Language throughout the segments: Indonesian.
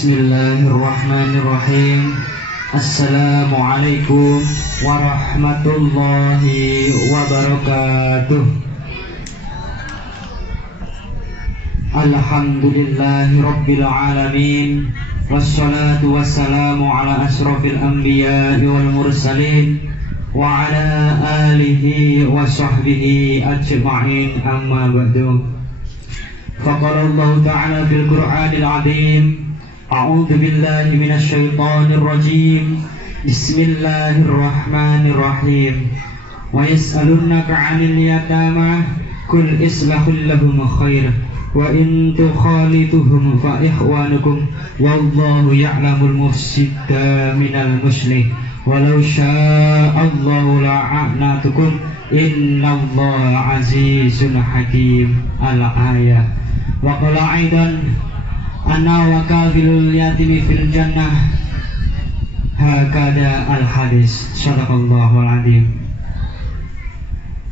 Bismillahirrahmanirrahim. Assalamualaikum warahmatullahi wabarakatuh. Alhamdulillahi rabbil alamin. Wassalatu wassalamu ala asrafil anbiya'i wal mursalin wa ala alihi wa sahbihi ajma'in, amma ba'du. Faqala Allah ta'ala fil Qur'anil 'azim: A'udzu billahi minasy syaithanir rajim. Bismillahirrahmanirrahim. Wa yas'alunaka 'anil yatama qul islahul lahum khair wa in tukhalituhum fa ikhwanukum wallahu ya'lamul mufsida minal muslih walau sya'allahu la'anatukum innallaha azizun hakim. Al-ayah. Wa qala aidan ana wa kafilul yatimi fil jannah hakada al-hadis. Shadaqallahul azim.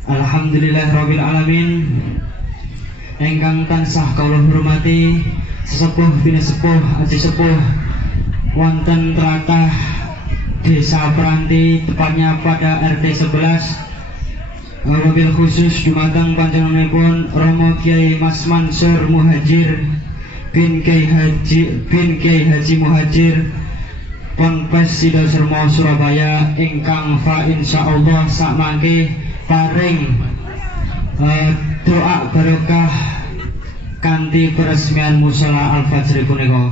Alhamdulillahirabbil alamin. Engkang tansah kawula hormati sesepuh binisepuh aji sepuh wonten tlatah Desa Peranti, tepatnya pada RT 11. Wabil khusus dumateng panjenenganipun Romo Kiai Mas Mansur Muhajir bin Kiai Haji Muhajir Ponpes Sidosermo Surabaya ingkang fa insyaallah sakmangke paring doa barokah kanthi peresmian musala Al-Fajri punika.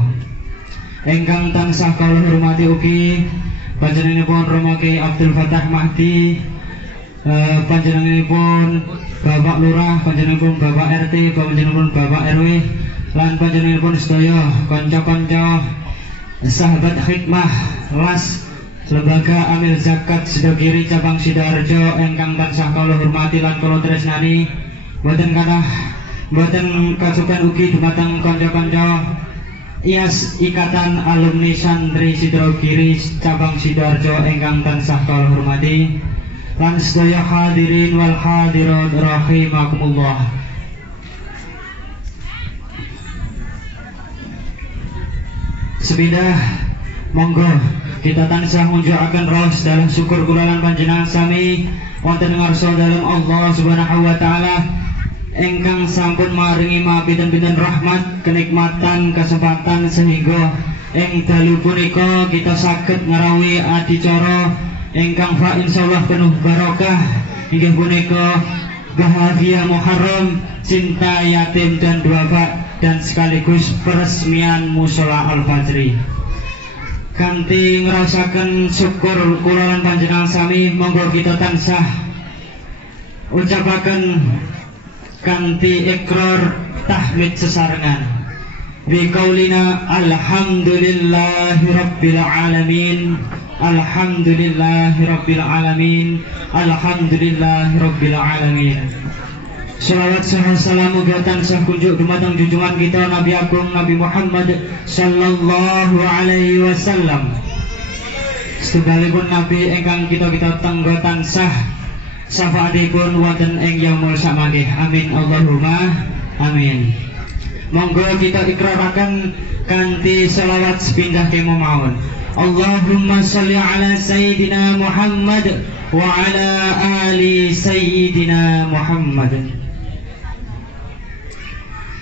Ingkang tansah kawula hormati ugi panjenenganipun Romo Kiai Abdul Fatah Mahdi, panjenenganipun Bapak Lurah, panjenenganipun Bapak RT, panjenenganipun Bapak RW, lan panjenenganipun sedaya kanca-kanca sahabat hikmah las Lembaga Amil Zakat Sidogiri Cabang Sidoarjo ingkang tansah kawula hormati lan kawula tresnani. Boten kasupen ugi dumateng kanca-kanca IAS Ikatan Alumni Santri Sidogiri Cabang Sidoarjo ingkang tansah kawula hormati. Lan sedaya hadirin wal hadirat rahimakumullah. Sepidah monggo kita tansah munjukaken roh dalam syukur kula lan panjenengan sami wonten ngarsa dalem Allah Subhanahu wa taala ingkang sampun maringi pinten-pinten rahmat, kenikmatan, kesempatan sehingga ing dalu punika kita saged ngarawi adicara ingkang fa insyaallah penuh barokah inggih punika bahagia Muharram, cinta yatim dan duafa, dan sekaligus peresmian musala Al-Fajri. Kanthi ngrasaken syukur kula lan panjenengan sami monggo kita tansah ucapaken kanthi ikrar tahmid sesarengan bi qaulina alhamdulillahi rabbil alamin. Alhamdulillahi rabbil alamin. Alhamdulillahi rabbil alamin. Salawat salam muga tansah kunjuk dumateng junjungan kita Nabi Agung Nabi Muhammad sallallahu alaihi wasallam. Setunggalipun Nabi ingkang kita tenggo tansah syafaatipun wonten ing yaumul samangke. Amin Allahumma amin. Monggo kita ikraraken kanthi selawat sepindah kemo mawon. Allahumma sholli ala sayyidina Muhammad wa ala ali sayyidina Muhammad.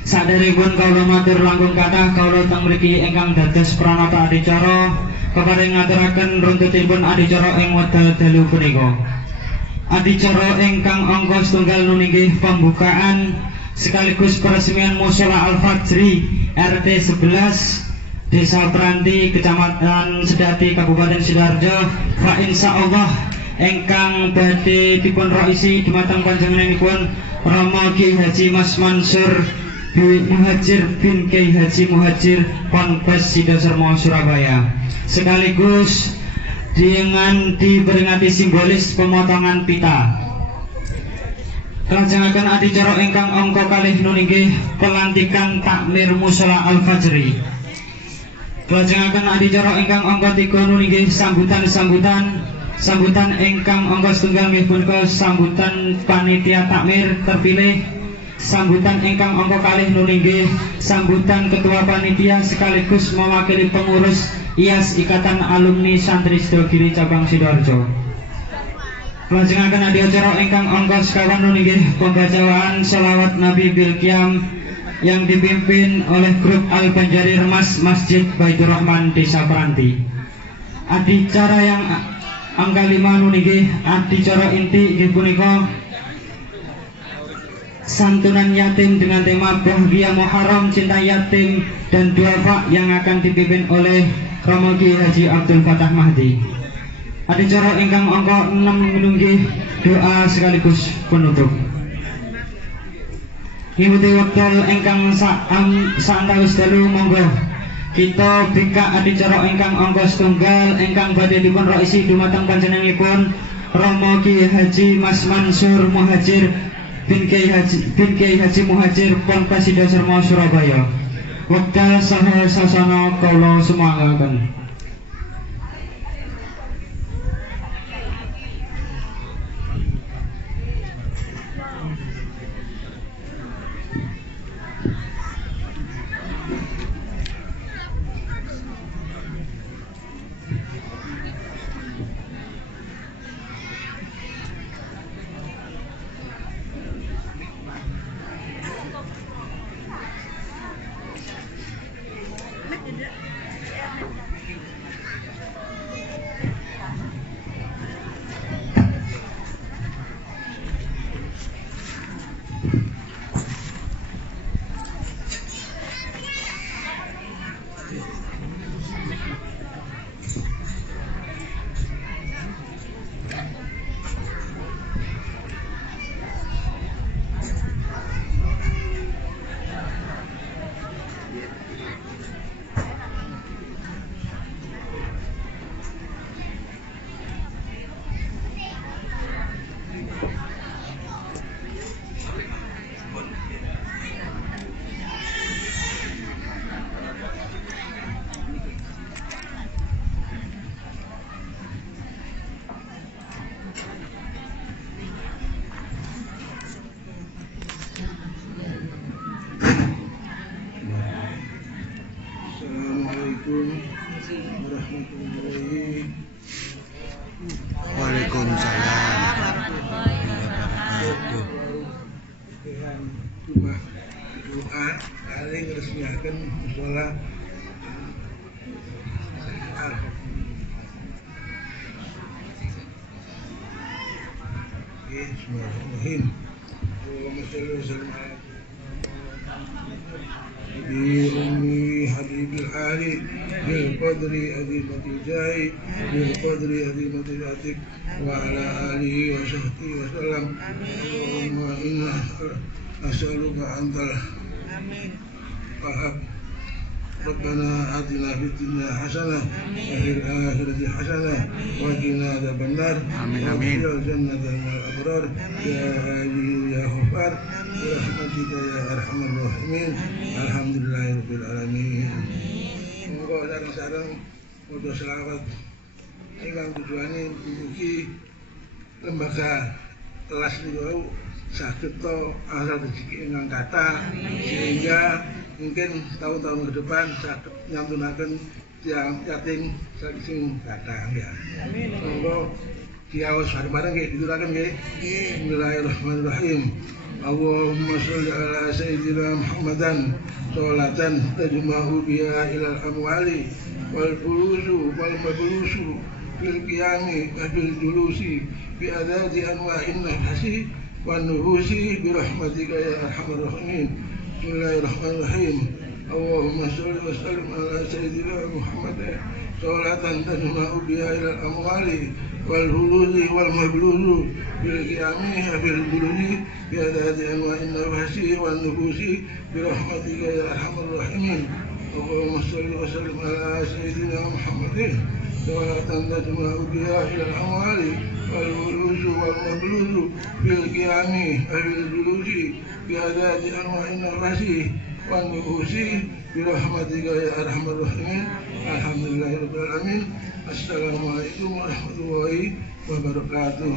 Saderipun kawula matur langkung kathah kawula teng mriki ingkang dados pranata adicara kepareng ngaturaken runtutipun adicara ing wekdal dalu punika. Adicara ingkang angka setunggal nunggih pembukaan sekaligus peresmian musala Al-Fajri RT 11 Desa Peranti, Kecamatan Sedati, Kabupaten Sidoarjo. Fa insyaallah ingkang badhe dipun roisi dumateng panjenenganipun Romo Kiai Haji Mas Mansur Muhajir bin Kiai Haji Muhajir Ponpes Sidosermo Surabaya, sekaligus dengan diperingati simbolis pemotongan pita. Kelajengaken adicara ingkang angka kalih nunggih pelantikan takmir musala Al-Fajri. Kelajengaken adicara ingkang angka 3 nunggih sambutan ingkang angka setunggal nggih punika sambutan panitia takmir terpilih. Sambutan ingkang angka kalih nunggih sambutan ketua panitia sekaligus mewakili pengurus IAS Ikatan Alumni Santri Sidogiri Cabang Sidoarjo. Kelajengaken adicara ingkang angka 51 nunggih pembacaan selawat Nabi bil Qiyam yang dipimpin oleh grup Al-Banjari Remas Masjid Baitur Rahman Desa Peranti. Adicara yang angka 5 nunggih adicara inti inggih punika santunan yatim dengan tema bahagia Muharram, cinta yatim dan duafa yang akan dipimpin oleh Romo Kiai Haji Abdul Fatah Mahdi. Adicara ingkang angka 6 nunggih doa sekaligus penutup. Ngikuti wekdal ingkang saantawis dalu monggo Kita bingkak adicara ingkang angka setunggal ingkang badhe dipun roisi dumateng panjenenganipun Rama Ki Haji Mas Mansur Muhajir bin Kiai Haji Muhajir Ponpes Sidoarjo Surabaya. Wekdal saha sasana kula sumanggaken. Bismillahirrahmanirrahim. Allahumma shalli wa sallim ala Nabi Habibil Ali bil qadri adimati jahi bil qadri adimati atik wa ala alihi wa sahbihi wa sallam. Allahumma inna as'aluka antal Wahab Rabbana atina fid dunya hasanah wa fil akhirati hasanah wa qina adzabannar. Amin amin. Ya jannatal abrar ya hayyu ya ghaffar bi rahmatika ya arhamar rahimin. Alhamdulillahirabbil alamin. Monggo sareng-sareng maca selawat ingkang tujuane mugi lembaga kelas niku saged to asal rezeki ingkang kathah sehingga mungkin tahun-tahun ke depan saged nyantunaken tiyang yatim sing kathah ya. Monggo diaos bareng-bareng nggih dituraken nggih. Bismillahirrahmanirrahim. Allahumma sholli ala sayyidina Muhammadan sholatan tajma'u biha ilal amwali wal fulusu wal mablusu fil qiyami bil julusi bi adadi anwa'in nafsi wan nuhusi bi rahmatika ya arhamar rahimin. Bismillahirrahmanirrahim. Allahumma sholli wa sallim ala sayyidina Muhammadin sholatan tajma'u biha ilal amwali wal huluzi wal mabluzu bil qiyami bil julusi bi adadi anwa'in nafsi wan nuhusi bi rahmatika ya arhamar rahimin. Allahumma sholli wa sallim ala sayyidina Muhammadin sholatan tajma'u biha ilal amwali wal huluzi wal mabluzu bil qiyami bil julusi bi adadi anwa'in nafsi wan nuhusi bi rahmatika ya arhamar rahimin. Alhamdulillahirabbil alamin. Assalamualaikum warahmatullahi wabarakatuh.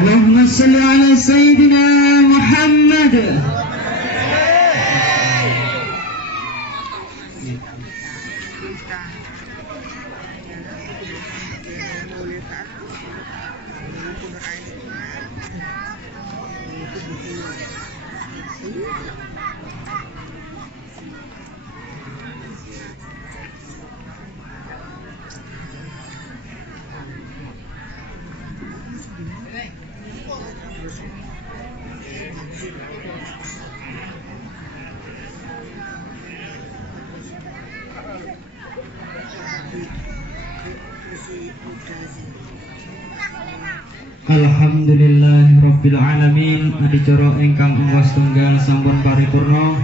Allahumma salli ala Sayyidina Muhammad. Alhamdulillahirabbil alamin. Adicara ingkang angka setunggal sampun paripurna.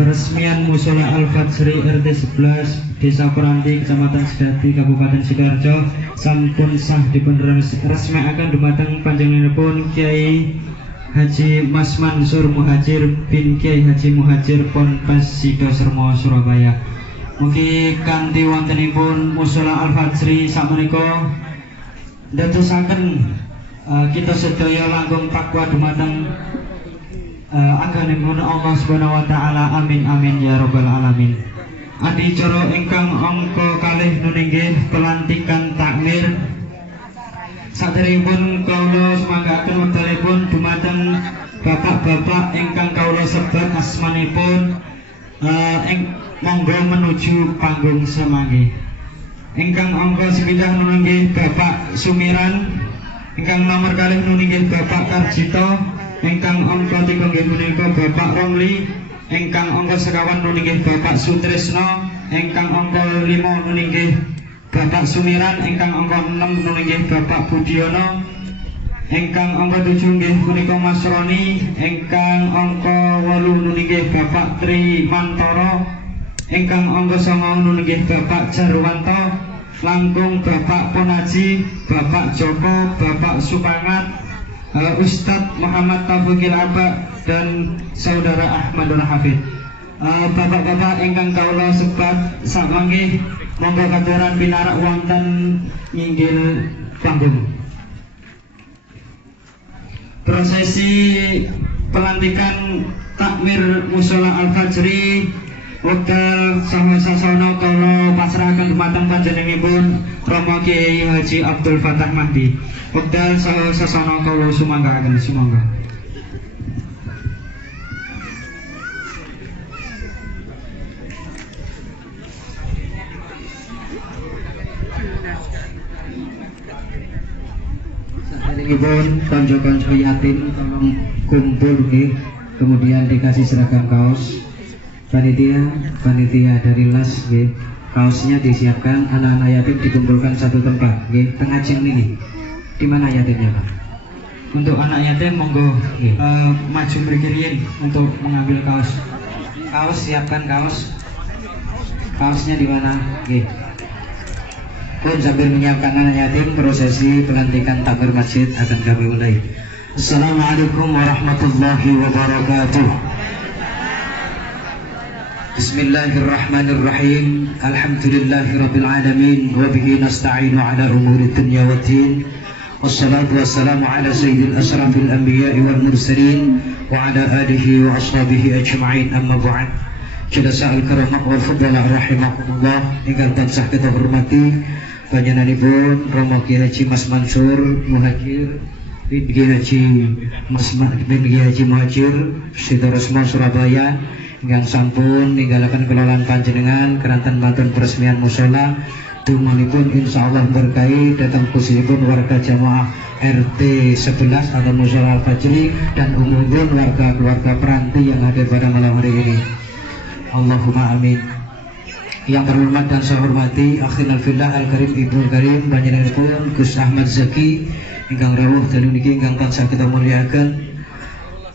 Peresmian Mushola Al-Fajri RT 11 Desa Peranti Kecamatan Sedati Kabupaten Sidoarjo sampun sah dipun resmekaken dumateng panjenenganipun Kiai Haji Mas Mansur Muhajir bin Kiai Haji Muhajir Ponpes Sidosermo Surabaya. Mugi kanthi wontenipun Mushola Al-Fajri sakmenika dadosaken kita sedaya langkung takwa dumateng anggenipun Allah Subhanahu wa taala. Amin amin ya rabbal alamin. Adicara ingkang angka kalih nuninggih pelantikan takmir. Saderengipun kawula semanggaken wekdalipun dumateng bapak-bapak ingkang kawula sebat asmanipun monggo menuju panggung semanggih. Ingkang angka 9 nuninggih Bapak Sumiran, ingkang nomor kalih nuninggih Bapak Karjito, ingkang angka 3 nggih punika Bapak Romli, ingkang angka 51 nuninggih Bapak Sutrisno, ingkang angka 5 nuninggih Bapak Sumiran, ingkang angka 6 nuninggih Bapak Budiono, ingkang angka 7 nggih punika Mas Roni, ingkang angka 8 nuninggih Bapak Tri Mantoro, ingkang angka 9 nuninggih Bapak Jarwanto, langkung Bapak Ponaji, Bapak Joko, Bapak Supangat, Ustadz Muhammad Taufikil Aba dan Saudara Ahmadur Hafid. Bapak-bapak ingkang kawula sebat samanggih monggo katuran pinarak wonten nginggil panggung. Prosesi pelantikan takmir Mushola Al-Fajri wekdal saha sasana kala pasrahaken dumateng panjenenganipun Rama Kiai Haji Abdul Fatah Mahdi. Wekdal saha sasana kala sumanggaken sumangga. Saderengipun kanca-kanca yatim tolong kumpul nggih, kemudian dikasih seragam kaos. Panitia dari LAS, kaosnya disiapkan, anak-anak yatim dikumpulkan satu tempat, tengah jeng ini. Di mana yatimnya, Pak? Untuk anak yatim monggo maju berdiri untuk mengambil kaos. Kaos siapkan kaos. Kaosnya di mana? Pun sambil menyiapkan anak yatim, prosesi pelantikan takbir masjid akan kami mulai. Assalamualaikum warahmatullahi wabarakatuh. Bismillahirrahmanirrahim. Alhamdulillahirabbil alamin wa bihi nasta'inu ala umuri dunya waddin. Wassalatu wassalamu ala sayyidil asrafil anbiya'i wal mursalin wa ala alihi wa ashabihi ajma'in, amma ba'd. Jalasa'al karamah wal fadala rahimakumullah. Ingkang tansah kita hormati panjenenganipun Rama Kiai Haji Mas Mansur Muhajir bin Kiai Haji Muhajir Sidoresmo Surabaya, ingkang sampun ninggalaken kelolaan panjenengan keranten mantun peresmian mushola dumanipun insyaallah berkahi datang khususipun warga jamaah RT 11 atau Mushola Al-Fajri dan umumipun warga keluarga Peranti yang hadir pada malam hari ini. Allahumma amin. Yang terhormat dan saya hormati akhinal fillah al-karim Ibnu Karim panjenenganipun Gus Ahmad Zaki ingkang rawuh dalu niki ingkang tansah kita muliakan.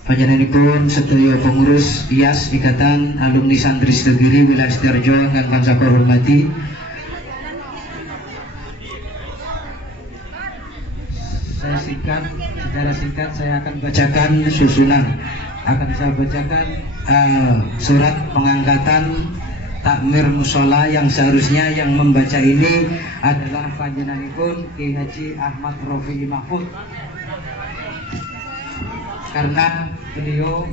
Panjenenganipun sedaya pengurus IAS Ikatan Alumni Santri Sidogiri Wilayah Sidoarjo ingkang tansah kula hormati. Secara singkat saya akan bacakan susunan. Akan saya bacakan surat pengangkatan takmir mushola yang seharusnya yang membaca ini adalah panjenenganipun Kiai Haji Ahmad Rofi'i Mahfud. karena beliau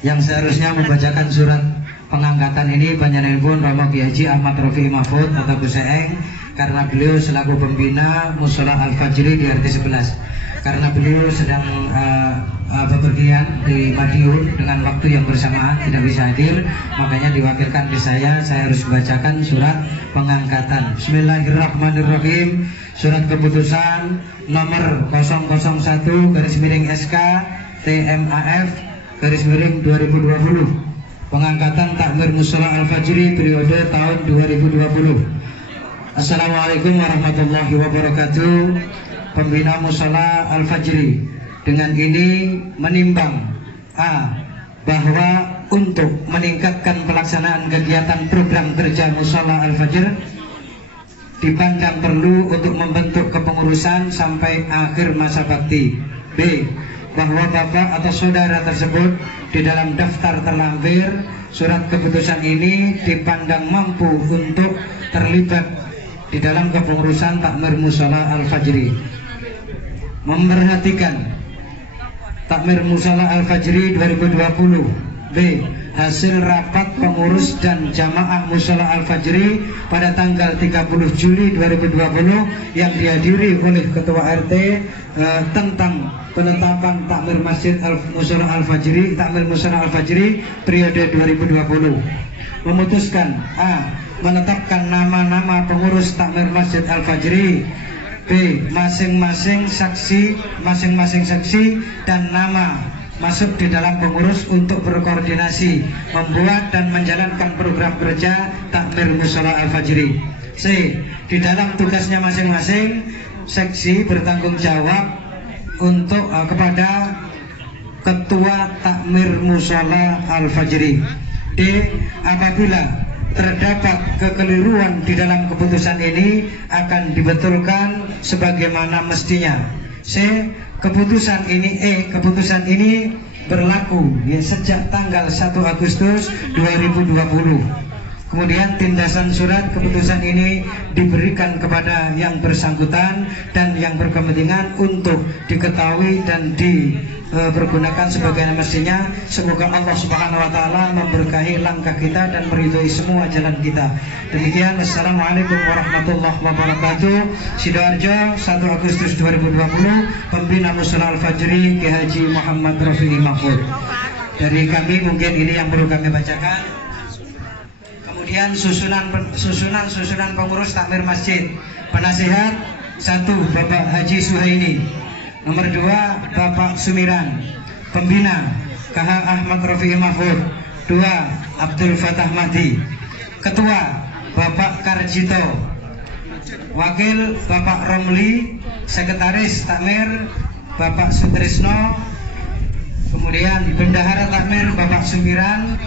yang seharusnya membacakan surat pengangkatan ini panjenenganipun Romo Kiai Haji Ahmad Rafi'i Mahfud atau Gus Eeng, karena beliau selaku pembina Mushola Al-Fajri di RT 11. Karena beliau sedang bepergian di Madiun dengan waktu yang bersamaan tidak bisa hadir, makanya diwakilkan di saya harus membacakan surat pengangkatan. Bismillahirrahmanirrahim. Surat keputusan nomor 001/SK TMAF /2020 pengangkatan takmir Mushola Al-Fajri periode tahun 2020. Assalamualaikum warahmatullahi wabarakatuh. Pembina Mushola Al-Fajri dengan ini menimbang bahwa untuk meningkatkan pelaksanaan kegiatan program kerja Mushola Al-Fajr dipandang perlu untuk membentuk kepengurusan sampai akhir masa bakti. B. Bahwa bapak atau saudara tersebut di dalam daftar terlampir surat keputusan ini dipandang mampu untuk terlibat di dalam kepengurusan takmir Mushola Al-Fajri. Memperhatikan takmir Mushola Al-Fajri 2020. B. Hasil rapat pengurus dan jamaah Mushola Al-Fajri pada tanggal 30 Juli 2020 yang dihadiri oleh Ketua RT tentang penetapan takmir Masjid Mushola Al-Fajri, takmir Mushola Al-Fajri periode 2020. Memutuskan menetapkan nama-nama pengurus takmir Masjid Al-Fajri. B. Masing-masing saksi dan nama masuk di dalam pengurus untuk berkoordinasi membuat dan menjalankan program kerja takmir Mushola Al-Fajri. C. Di dalam tugasnya masing-masing seksi bertanggung jawab untuk kepada Ketua Takmir Mushola Al-Fajri. D. Apabila terdapat kekeliruan di dalam keputusan ini akan dibetulkan sebagaimana mestinya. C. Keputusan ini berlaku sejak tanggal 1 Agustus 2020. Kemudian tindasan surat keputusan ini diberikan kepada yang bersangkutan dan yang berkepentingan untuk diketahui dan dipergunakan sebagaimana mestinya. Semoga Allah Subhanahu wa taala memberkahi langkah kita dan meridhoi semua jalan kita. Demikian, Assalamualaikum warahmatullahi wabarakatuh. Sidoarjo, 1 Agustus 2020, Pembina Mushola Al-Fajri Kiai Haji Muhammad Rafi'i Mahfud. Dari kami mungkin ini yang perlu kami bacakan. Kemudian susunan pengurus takmir masjid. Penasihat 1 Bapak Haji Suhaini. Nomor 2 Bapak Sumiran. Pembina KH Ahmad Rafi'i Mahfud. 2 Abdul Fatah Mahdi. Ketua Bapak Karjito. Wakil Bapak Romli. Sekretaris takmir Bapak Sutrisno. Kemudian bendahara takmir Bapak Sumiran.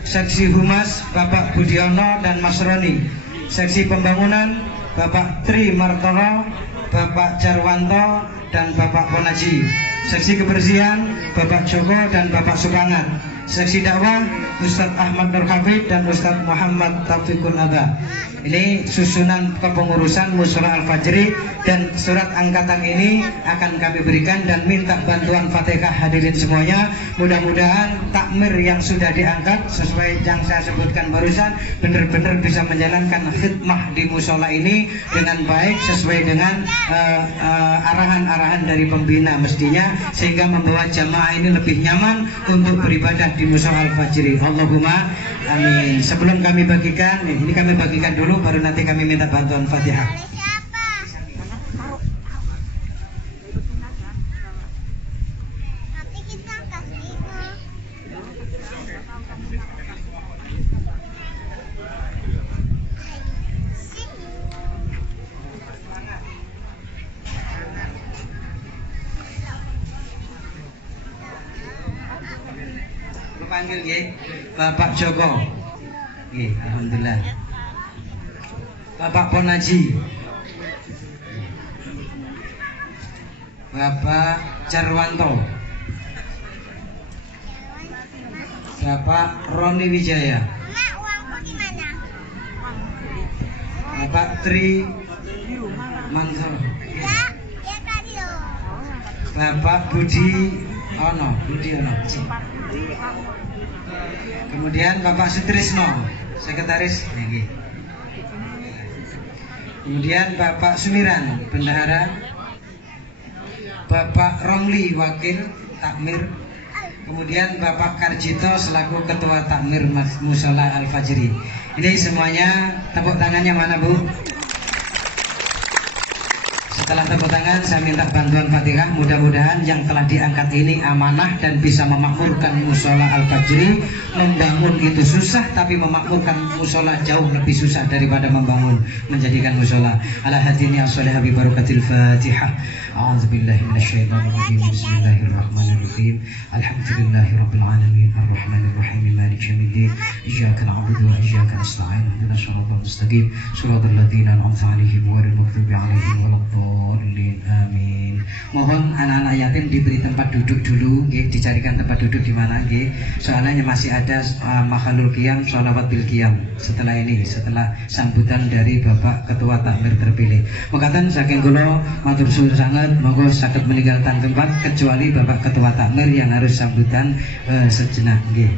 Seksi Humas Bapak Budiono dan Mas Roni. Seksi Pembangunan Bapak Tri Martono, Bapak Jarwanto dan Bapak Ponaji. Seksi Kebersihan Bapak Joko dan Bapak Supangat. Seksi Dakwah Ustadz Ahmad Nur Hafid dan Ustadz Muhammad Taufikul Adha. Ini susunan kepengurusan Mushola Al-Fajri, dan surat angkatan ini akan kami berikan dan minta bantuan Fatihah hadirin semuanya. Mudah-mudahan takmir yang sudah diangkat sesuai yang saya sebutkan barusan benar-benar bisa menjalankan khidmah di mushola ini dengan baik sesuai dengan arahan-arahan dari pembina mestinya, sehingga membawa jamaah ini lebih nyaman untuk beribadah di Mushola Al-Fajri. Allahumma amin. Sebelum kami bagikan, ini kami bagikan dulu, baru nanti kami minta bantuan Fatihah. Panggil ya, Bapak Joko. Alhamdulillah. Bapak Ponaji. Bapak Jarwanto. Bapak Roni Wijaya. Bapak Tri Mansur. Bapak Budi Ono. Kemudian Bapak Sutrisno, sekretaris. Kemudian Bapak Sumiran, bendahara. Bapak Romli, wakil takmir. Kemudian Bapak Karjito selaku ketua takmir Mushola Al-Fajri. Ini semuanya tepuk tangannya mana, Bu? Setelah tepuk tangan, saya minta bantuan Fatihah. Mudah-mudahan yang telah diangkat ini amanah dan bisa memakmurkan Mushola Al-Fajri. Membangun itu susah, tapi memakmurkan mushola jauh lebih susah daripada membangun, menjadikan mushola. Ala hadini as-salih bi barakatil Fatihah. A'udzubillahi minasyaitonirrajim. Bismillahirrahmanirrahim. Alhamdulillahirabbil alamin arrahmanir rahim maliki yaumiddin. Iyyaka na'budu wa iyyaka nasta'in. Ihdinas siratal mustaqim. Shiratal ladzina an'amta 'alaihim ghairil maghdubi 'alaihim waladdallin. Amin. Mohon anak-anak yatim diberi tempat duduk dulu, nggih, dicarikan tempat duduk di mana, nggih. Soalnya masih ada makhlul qiyam, sholawat bil qiyam setelah ini, setelah sambutan dari Bapak Ketua Takmir terpilih. Mekaten saking kula matur suwun sanget, monggo saged meninggalkan tempat kecuali Bapak Ketua Takmir yang harus sambutan sejenak, nggih.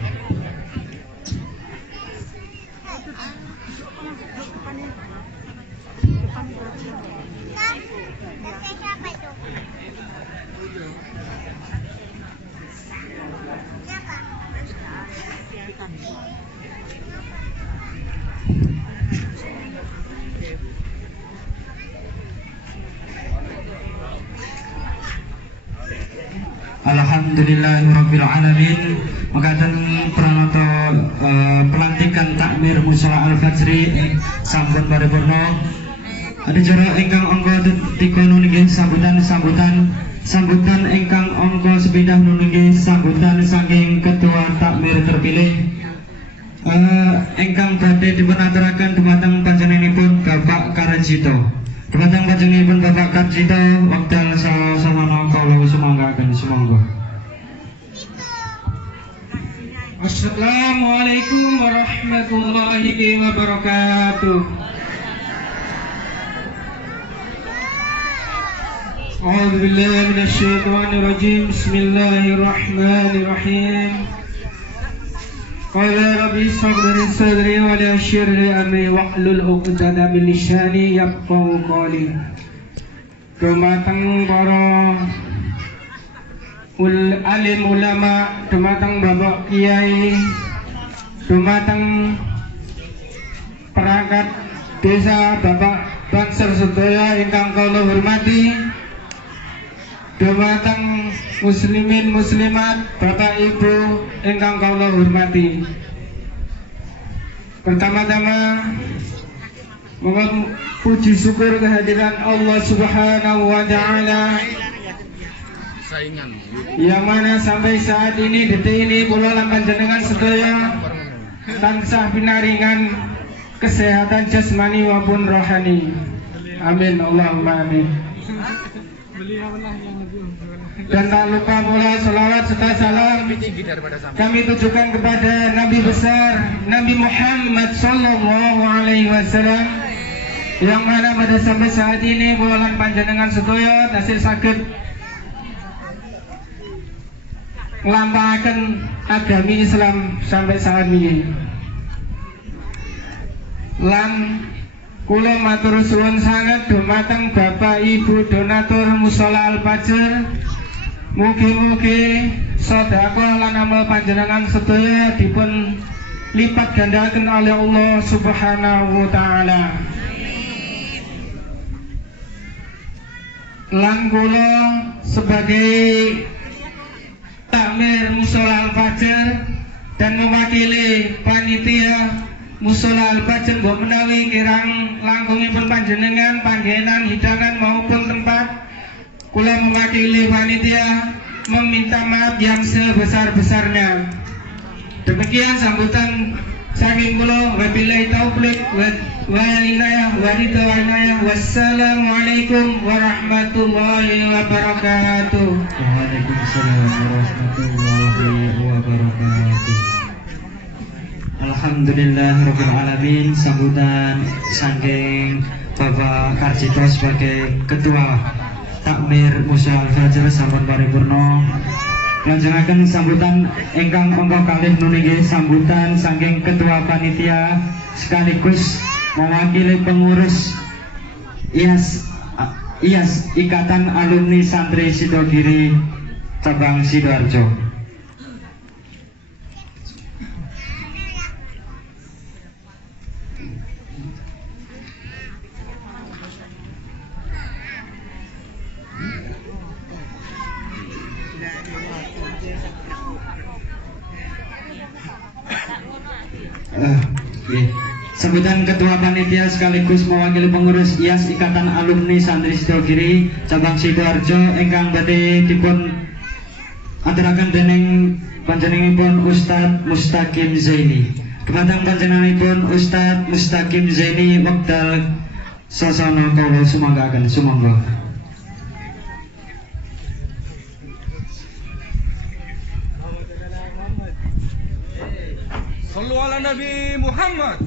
Alhamdulillahirabbil alamin. Mekaten pranata pelantikan takmir Mushola Al-Fajri sampun paripurna. Adicara ingkang angka 3 nunggih sambutan ingkang angka 9 nunggih sambutan saking Ketua Takmir terpilih. Ingkang badhe dipunaturaken dumateng panjenenganipun Bapak Karjito. Dumateng panjenenganipun Bapak Karjito wekdal sasamana kawula sumanggaken sumangga. Assalamualaikum warahmatullahi wabarakatuh. A'udzu billahi minasyaitonir rajim. Bismillahirrahmanirrahim. Qala rabbi shrah li sadri wa yassir li amri wahlul 'uqdatam min lisani yafqahu qawli. Dumateng para alim ulama, dumateng Bapak Kiai, dumateng perangkat desa, Bapak Bangsar sedaya ingkang kula hormati, dumateng muslimin muslimat, Bapak Ibu ingkang kula hormati. Pertama-tama mohon puji syukur kehadiran Allah Subhanahu wa taala yang mana sampai saat ini, detik ini, kula lan panjenengan sedaya tansah pinaringan kesehatan jasmani maupun rohani. Amin, Allahumma amin. Dan tak lupa pula salawat serta salam kami tujukan kepada Nabi besar Nabi Muhammad sallallahu alaihi wasallam, yang mana pada sampai saat ini kula lan panjenengan sedaya tasih saged nglampahaken agami Islam sampai saat ini. Lan kula matur suwun sanget dumateng Bapak Ibu donatur Mushola Al-Fajr. Mugi-mugi sedekah lan amal panjenengan sedaya dipun lipat gandaken oleh Allah Subhanahu wa taala. Lan kula sebagai takmir Mushola Al-Fajr dan mewakili panitia Mushola Al-Fajr mbok menawi kirang langkungipun panjenengan panggenan hidangan maupun tempat, kula mewakili panitia meminta maaf yang sebesar-besarnya. Demikian sambutan saking kula, wabillahi taufiq wal hidayah. Wassalamualaikum warahmatullahi wabarakatuh. Waalaikumsalam warahmatullahi wabarakatuh. Alhamdulillahirabbil alamin. Sambutan saking Bapak Karjito sebagai Ketua takmir Musa Al-Fajr sampun paripurna. Nglajengaken sambutan ingkang angka kalih nunggih sambutan saking ketua panitia sekaligus mewakili pengurus IAS Ikatan Alumni Santri Sidogiri Cabang Sidoarjo. Sambutan ketua panitia sekaligus mewakili pengurus IAS Ikatan Alumni Santri Sidogiri Cabang Sidoarjo ingkang badhe dipun aturaken dening panjenenganipun Ustadz Mustaqim Zaini. Dumateng panjenenganipun Ustadz Mustaqim Zaini wekdal sasana kawula sumanggaken sumangga. Sallu ala Nabi Muhammad.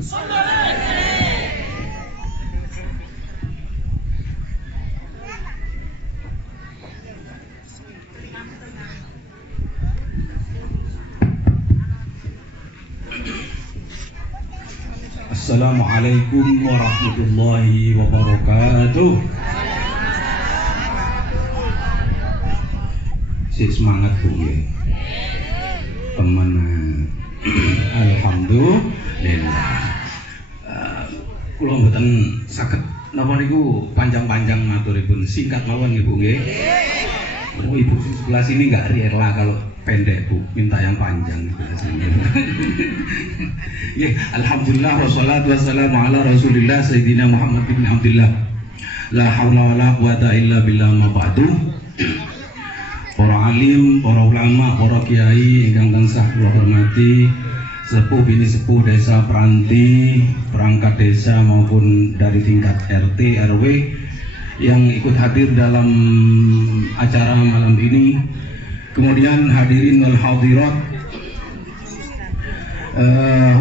Assalamualaikum warahmatullahi wabarakatuh. Si semangat tuh ya. Teman. Alhamdulillah. Kula mboten saged napa niku panjang-panjang maturipun, singkat mawon nggih Bu nggih. Oh, Ibu sebelah sini enggak rela kalau pendek Bu, minta yang panjang biasanya. Ya, alhamdulillah wassalatu wassalamu ala Rasulillah Sayyidina Muhammad bin Abdullah. La haula wala quwata illa billah ma ba'du. Para alim, para ulama, para kiai ingkang tansah kula hormati, sepuh bini sepuh desa Peranti, perangkat desa maupun dari tingkat RT RW yang ikut hadir dalam acara malam ini. Kemudian hadirin wal hadirat,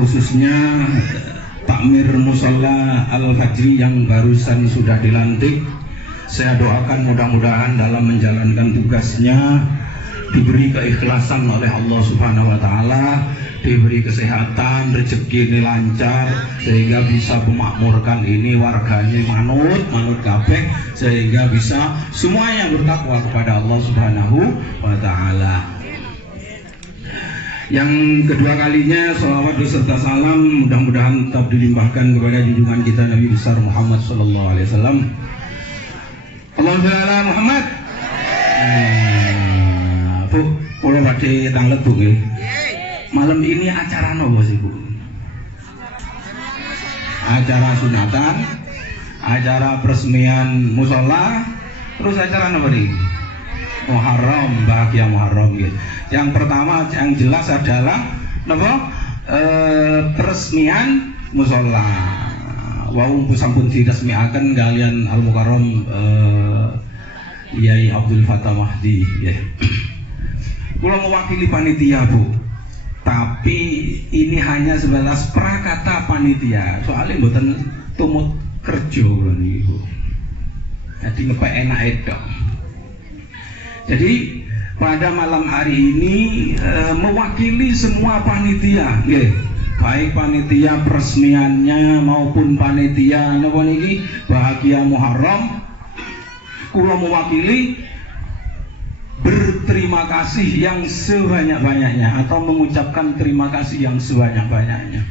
khususnya takmir Musalla Al-Fajri yang barusan sudah dilantik. Saya doakan mudah-mudahan dalam menjalankan tugasnya diberi keikhlasan oleh Allah Subhanahu wa taala, diberi kesehatan, rezeki ini lancar sehingga bisa memakmurkan ini warganya manut kabeh sehingga bisa semuanya bertakwa kepada Allah Subhanahu wa taala. Yang kedua kalinya sholawat beserta salam mudah-mudahan tetap dilimpahkan kepada junjungan kita Nabi besar Muhammad sallallahu alaihi wasallam. Allahumma Muhammad. Bu, kula badhe tanglet Bu nggih. Malam ini acara nopo sih Bu? Acara sunatan, acara peresmian musola, terus acara nopo nih? Muharram, bahagia Muharram gitu. Yang pertama yang jelas adalah nopo? Peresmian musola. Wau sampun diresmiaken kalian Al Mukarram Yai Abdul Fattah Mahdi ya. Kula mewakili panitia Bu, tapi ini hanya sebatas prakata panitia. Soalnya mboten tumut kerja niku. Jadi ngepek enak edok. Jadi pada malam hari ini mewakili semua panitia nggih. Baik panitia peresmiannya maupun panitia napa niki bahagia Muharram, kula mewakili berterima kasih yang sebanyak-banyaknya atau mengucapkan terima kasih yang sebanyak-banyaknya.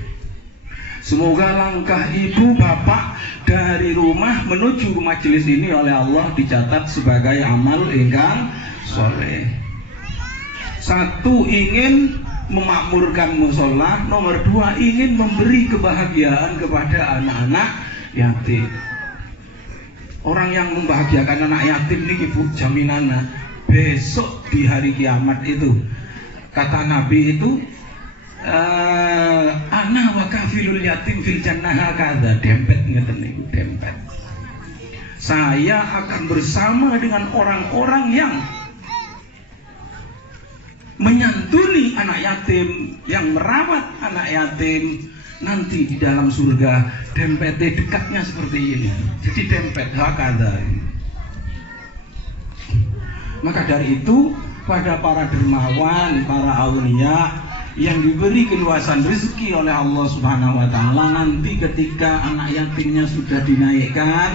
Semoga langkah ibu bapak dari rumah menuju ke majelis ini oleh Allah dicatat sebagai amal ingkang soleh. Satu, ingin memakmurkan musola. Nomor dua, ingin memberi kebahagiaan kepada anak-anak yatim. Orang yang membahagiakan anak yatim ini Bu jaminannya besok di hari kiamat itu kata Nabi itu ana wa kafilul yatim fil jannah hakadha, dempet ngeten niku dempet. Saya akan bersama dengan orang-orang yang menyantuni anak yatim, yang merawat anak yatim nanti di dalam surga. Dempetnya dekatnya seperti ini. Jadi dempet hakadha. Maka dari itu pada para dermawan, para aulia yang diberi keluasan rezeki oleh Allah Subhanahu wa taala, nanti ketika anak yatimnya sudah dinaikkan,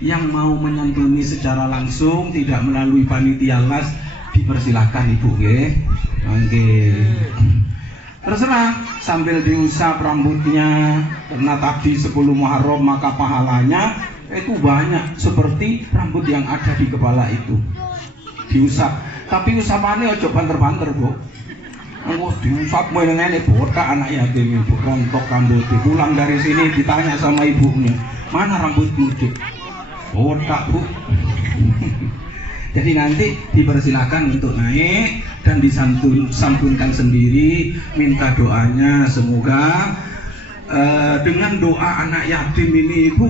yang mau menyantuni secara langsung tidak melalui panitia las, dipersilahkan Ibu nggih. Nggih. Terserah sambil diusap rambutnya, karena tadi 10 Muharram maka pahalanya itu banyak seperti rambut yang ada di kepala itu. Diusap, tapi usapannya ojo banter-banter, Bu. Oh, diusap ngene botak anak yatim itu, rontok rambutnya. Pulang dari sini ditanya sama ibunya, "Mana rambutmu, Cuk?" Botak, Bu. Jadi nanti dipersilakan untuk naik dan disantunkan sendiri, minta doanya semoga dengan doa anak yatim ini Ibu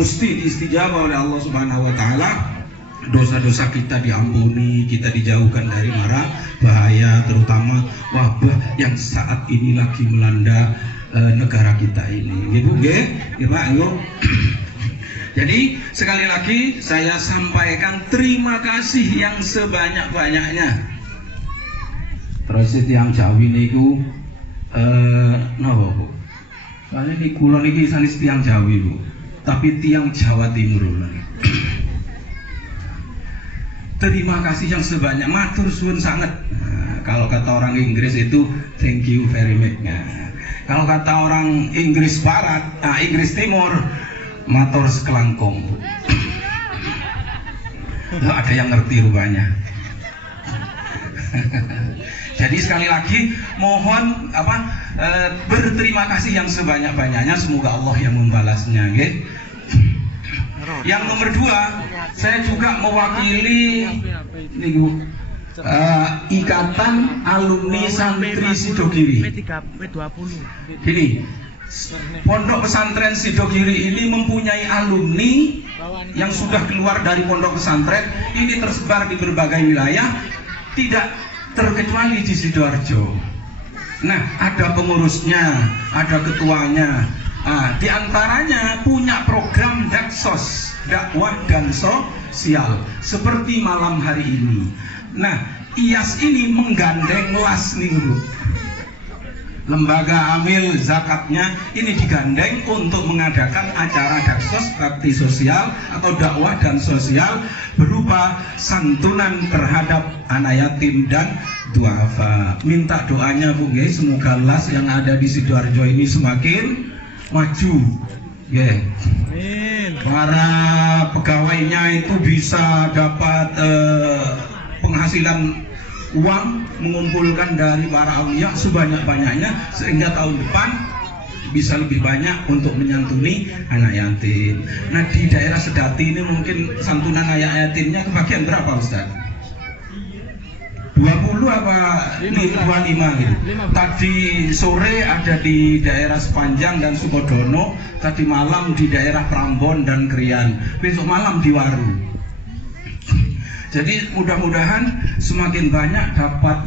mesti diistijabah oleh Allah Subhanahu wa taala. Dosa-dosa kita diampuni, kita dijauhkan dari mara bahaya, terutama wabah yang saat ini lagi melanda negara kita ini. Ibu nggih, ya Pak, Ibu. Jadi sekali lagi saya sampaikan terima kasih yang sebanyak-banyaknya. Terus yang Jawi niku napa Bu? Soalnya ini kula niki sanes tiang Jawi Bu, tapi tiang Jawa Timur. Terima kasih yang sebanyak, matur suwun sangat. Kalau kata orang Inggris itu thank you very much. Kalau kata orang Inggris Barat, Inggris Timur, matur sekelangkong. Nggak ada yang ngerti rupanya. Jadi sekali lagi mohon berterima kasih yang sebanyak-banyaknya, semoga Allah yang membalasnya, gitu. Yang nomor 2, saya juga mewakili Ikatan Alumni Santri Sidogiri. Gini, Pondok Pesantren Sidogiri ini mempunyai alumni yang sudah keluar dari pondok pesantren. Ini tersebar di berbagai wilayah, tidak terkecuali di Sidoarjo. Nah, ada pengurusnya, ada ketuanya. Di antaranya punya program daksos, dakwah dan sosial, seperti malam hari ini. Nah, IAS ini menggandeng LAS nih Bu. Lembaga amil zakatnya ini digandeng untuk mengadakan acara daksos, bakti sosial atau dakwah dan sosial berupa santunan terhadap anak yatim dan duafa. Minta doanya Bu nggih, semoga LAS yang ada di Sidoarjo ini semakin maju, yeah. Para pegawainya itu bisa dapat penghasilan uang, mengumpulkan dari para aulia sebanyak-banyaknya sehingga tahun depan bisa lebih banyak untuk menyantuni anak yatim. Nah, di daerah Sedati ini mungkin santunan anak yatimnya kebagian berapa Ustaz? 20 apa 25 gitu. Tadi sore ada di daerah Sepanjang dan Sukodono, tadi malam di daerah Prambon dan Krian, besok malam di Waru. Jadi mudah-mudahan semakin banyak dapat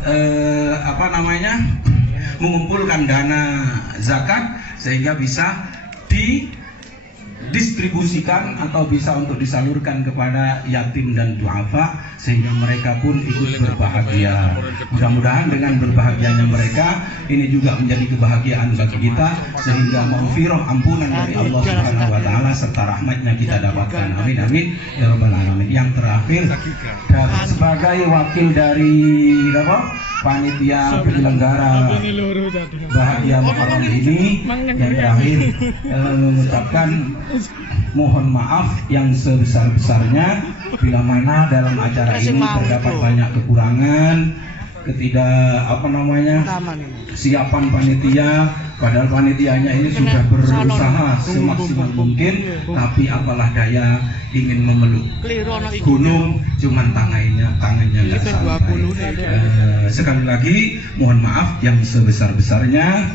mengumpulkan dana zakat sehingga bisa didistribusikan atau bisa untuk disalurkan kepada yatim dan duafa sehingga mereka pun ikut berbahagia. Mudah-mudahan dengan berbahagianya mereka ini juga menjadi kebahagiaan bagi kita sehingga maghfirah, ampunan dari Allah Subhanahu wa taala serta rahmatnya kita dapatkan. Amin amin ya rabbal alamin. Yang terakhir, sebagai wakil dari panitia penyelenggara Bahagia Muharram ini, yang terakhir mengucapkan mohon maaf yang sebesar-besarnya bila mana dalam acara ini terdapat banyak kekurangan, siapan panitia, padahal panitianya ini sudah berusaha semaksimal mungkin, tapi apalah daya ingin memeluk gunung cuman tangannya nggak sampai. Sekali lagi mohon maaf yang sebesar-besarnya.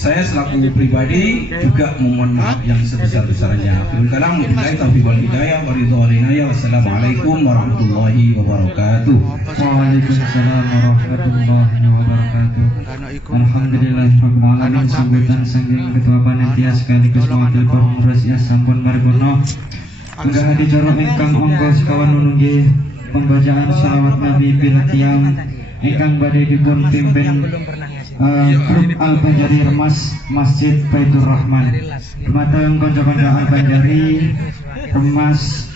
Saya selaku pribadi juga memohon maaf yang sebesar-besarnya. Wassalamualaikum warahmatullahi wabarakatuh. Waalaikumsalam warahmatullahi wabarakatuh. Alhamdulillahirabbil alamin. Sambutan saking ketua panitia sekaligus wakil pengurus ya sampun paripurna. Enggak adicara ingkang angka sekawan nunggih pembacaan salawat Nabi bila tiang ingkang badhe dipun pimpin grup Al-Banjari Remas Masjid Baitur Rahman. Dumateng kanca-kanca Al-Banjari Remas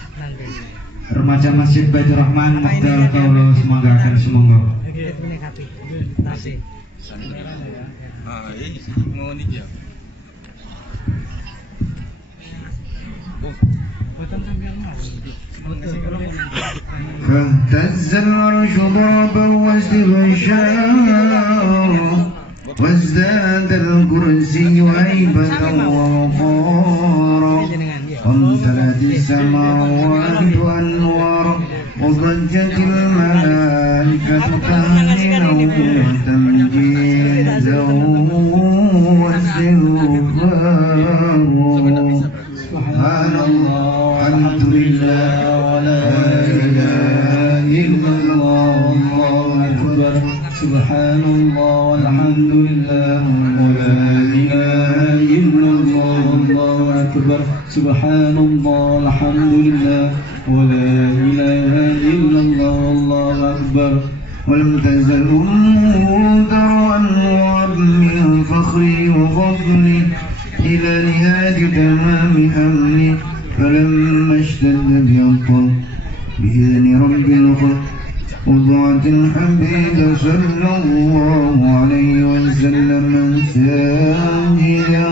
Remaja Masjid Baitur Rahman wekdal kawula semanggaken sumangga. فاهتز العرش ضربا واستبشارا وازداد الكرسي هيبة ووقارا وامتلأت السماوات أنوارا وضجت الملائكة تهليلا وتمجيدا واستغفارا سبحان الله الحمد لله ولا إله إلا الله والله أكبر سبحان الله والحمد لله ولا إله إلا الله والله أكبر سبحان الله والحمد لله ولا إله إلا الله والله أكبر ولم تزل منذر أنوار من فخري وفضلي إلى نهاية تمام أمني فلما اشتد بيطل بإذن رب الخلق وضعت الحبيب صلى الله عليه وسلم ساجدا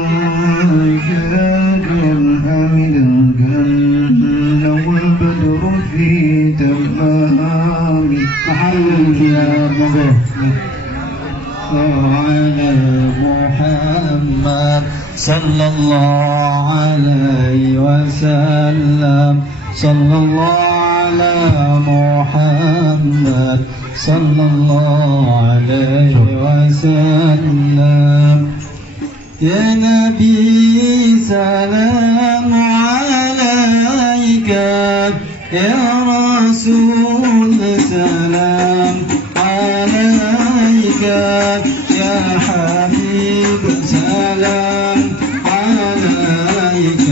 شاكرا حامدا كأنه البدر في تمام محل يا مغفر على محمد صلى الله عليه وسلم صلى الله على محمد صلى الله عليه وسلم يا نبي سلام عليك يا رسول سلام عليك يا حبيب سلام عليك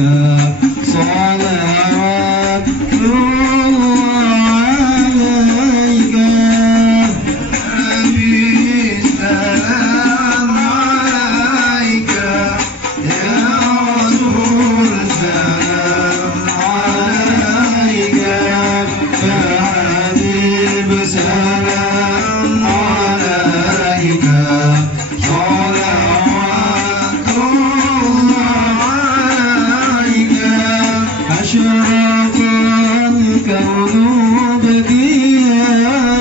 صلوات عليك حبيب سلام عليك يا رسول سلام عليك يا حبيب سلام عليك صلوات عليك أشرق الكون بضياء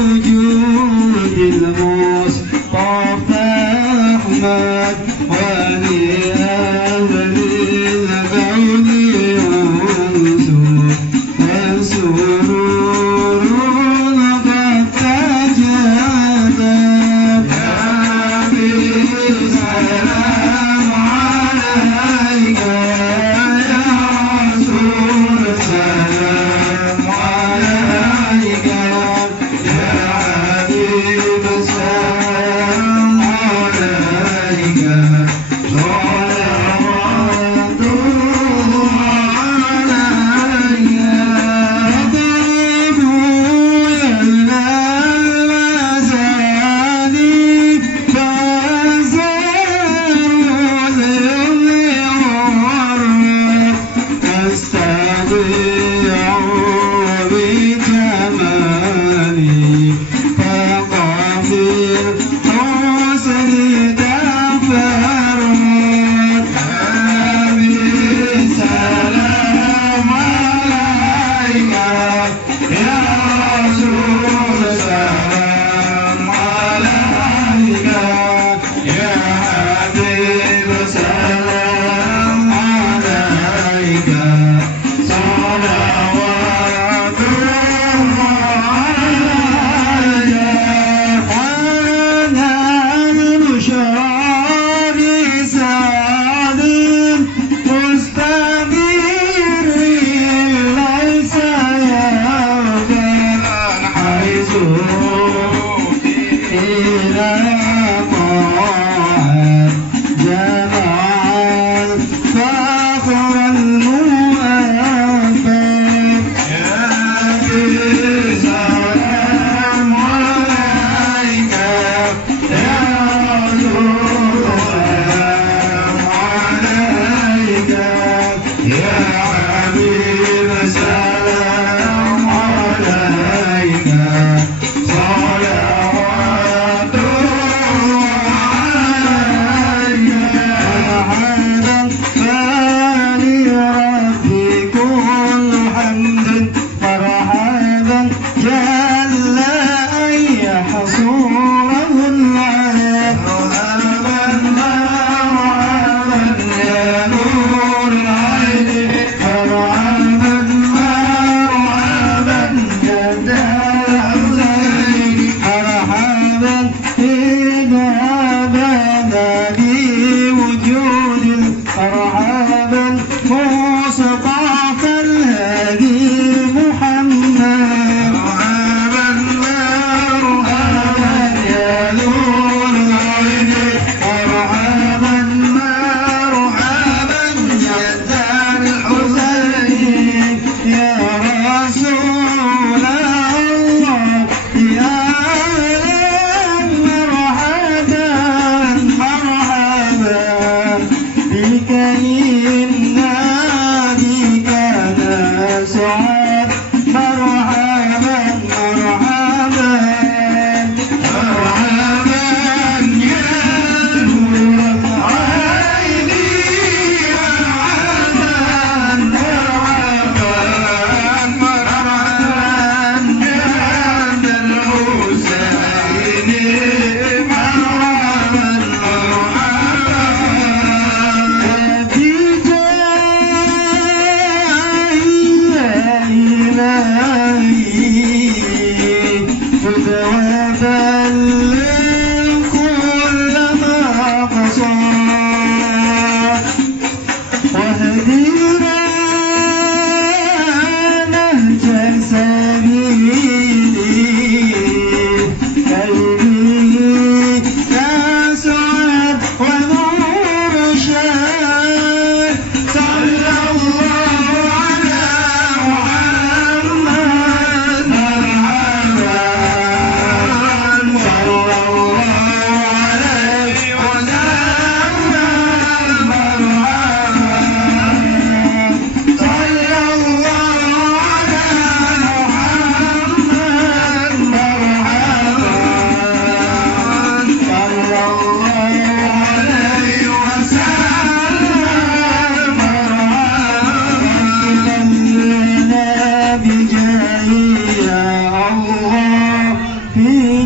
بوجود المصطفى أحمد ولأهل الكون وسرور قد تجدد يا سلام عليك يا رسول سلام عليك يا حبيب سلام عليك صلوات عليك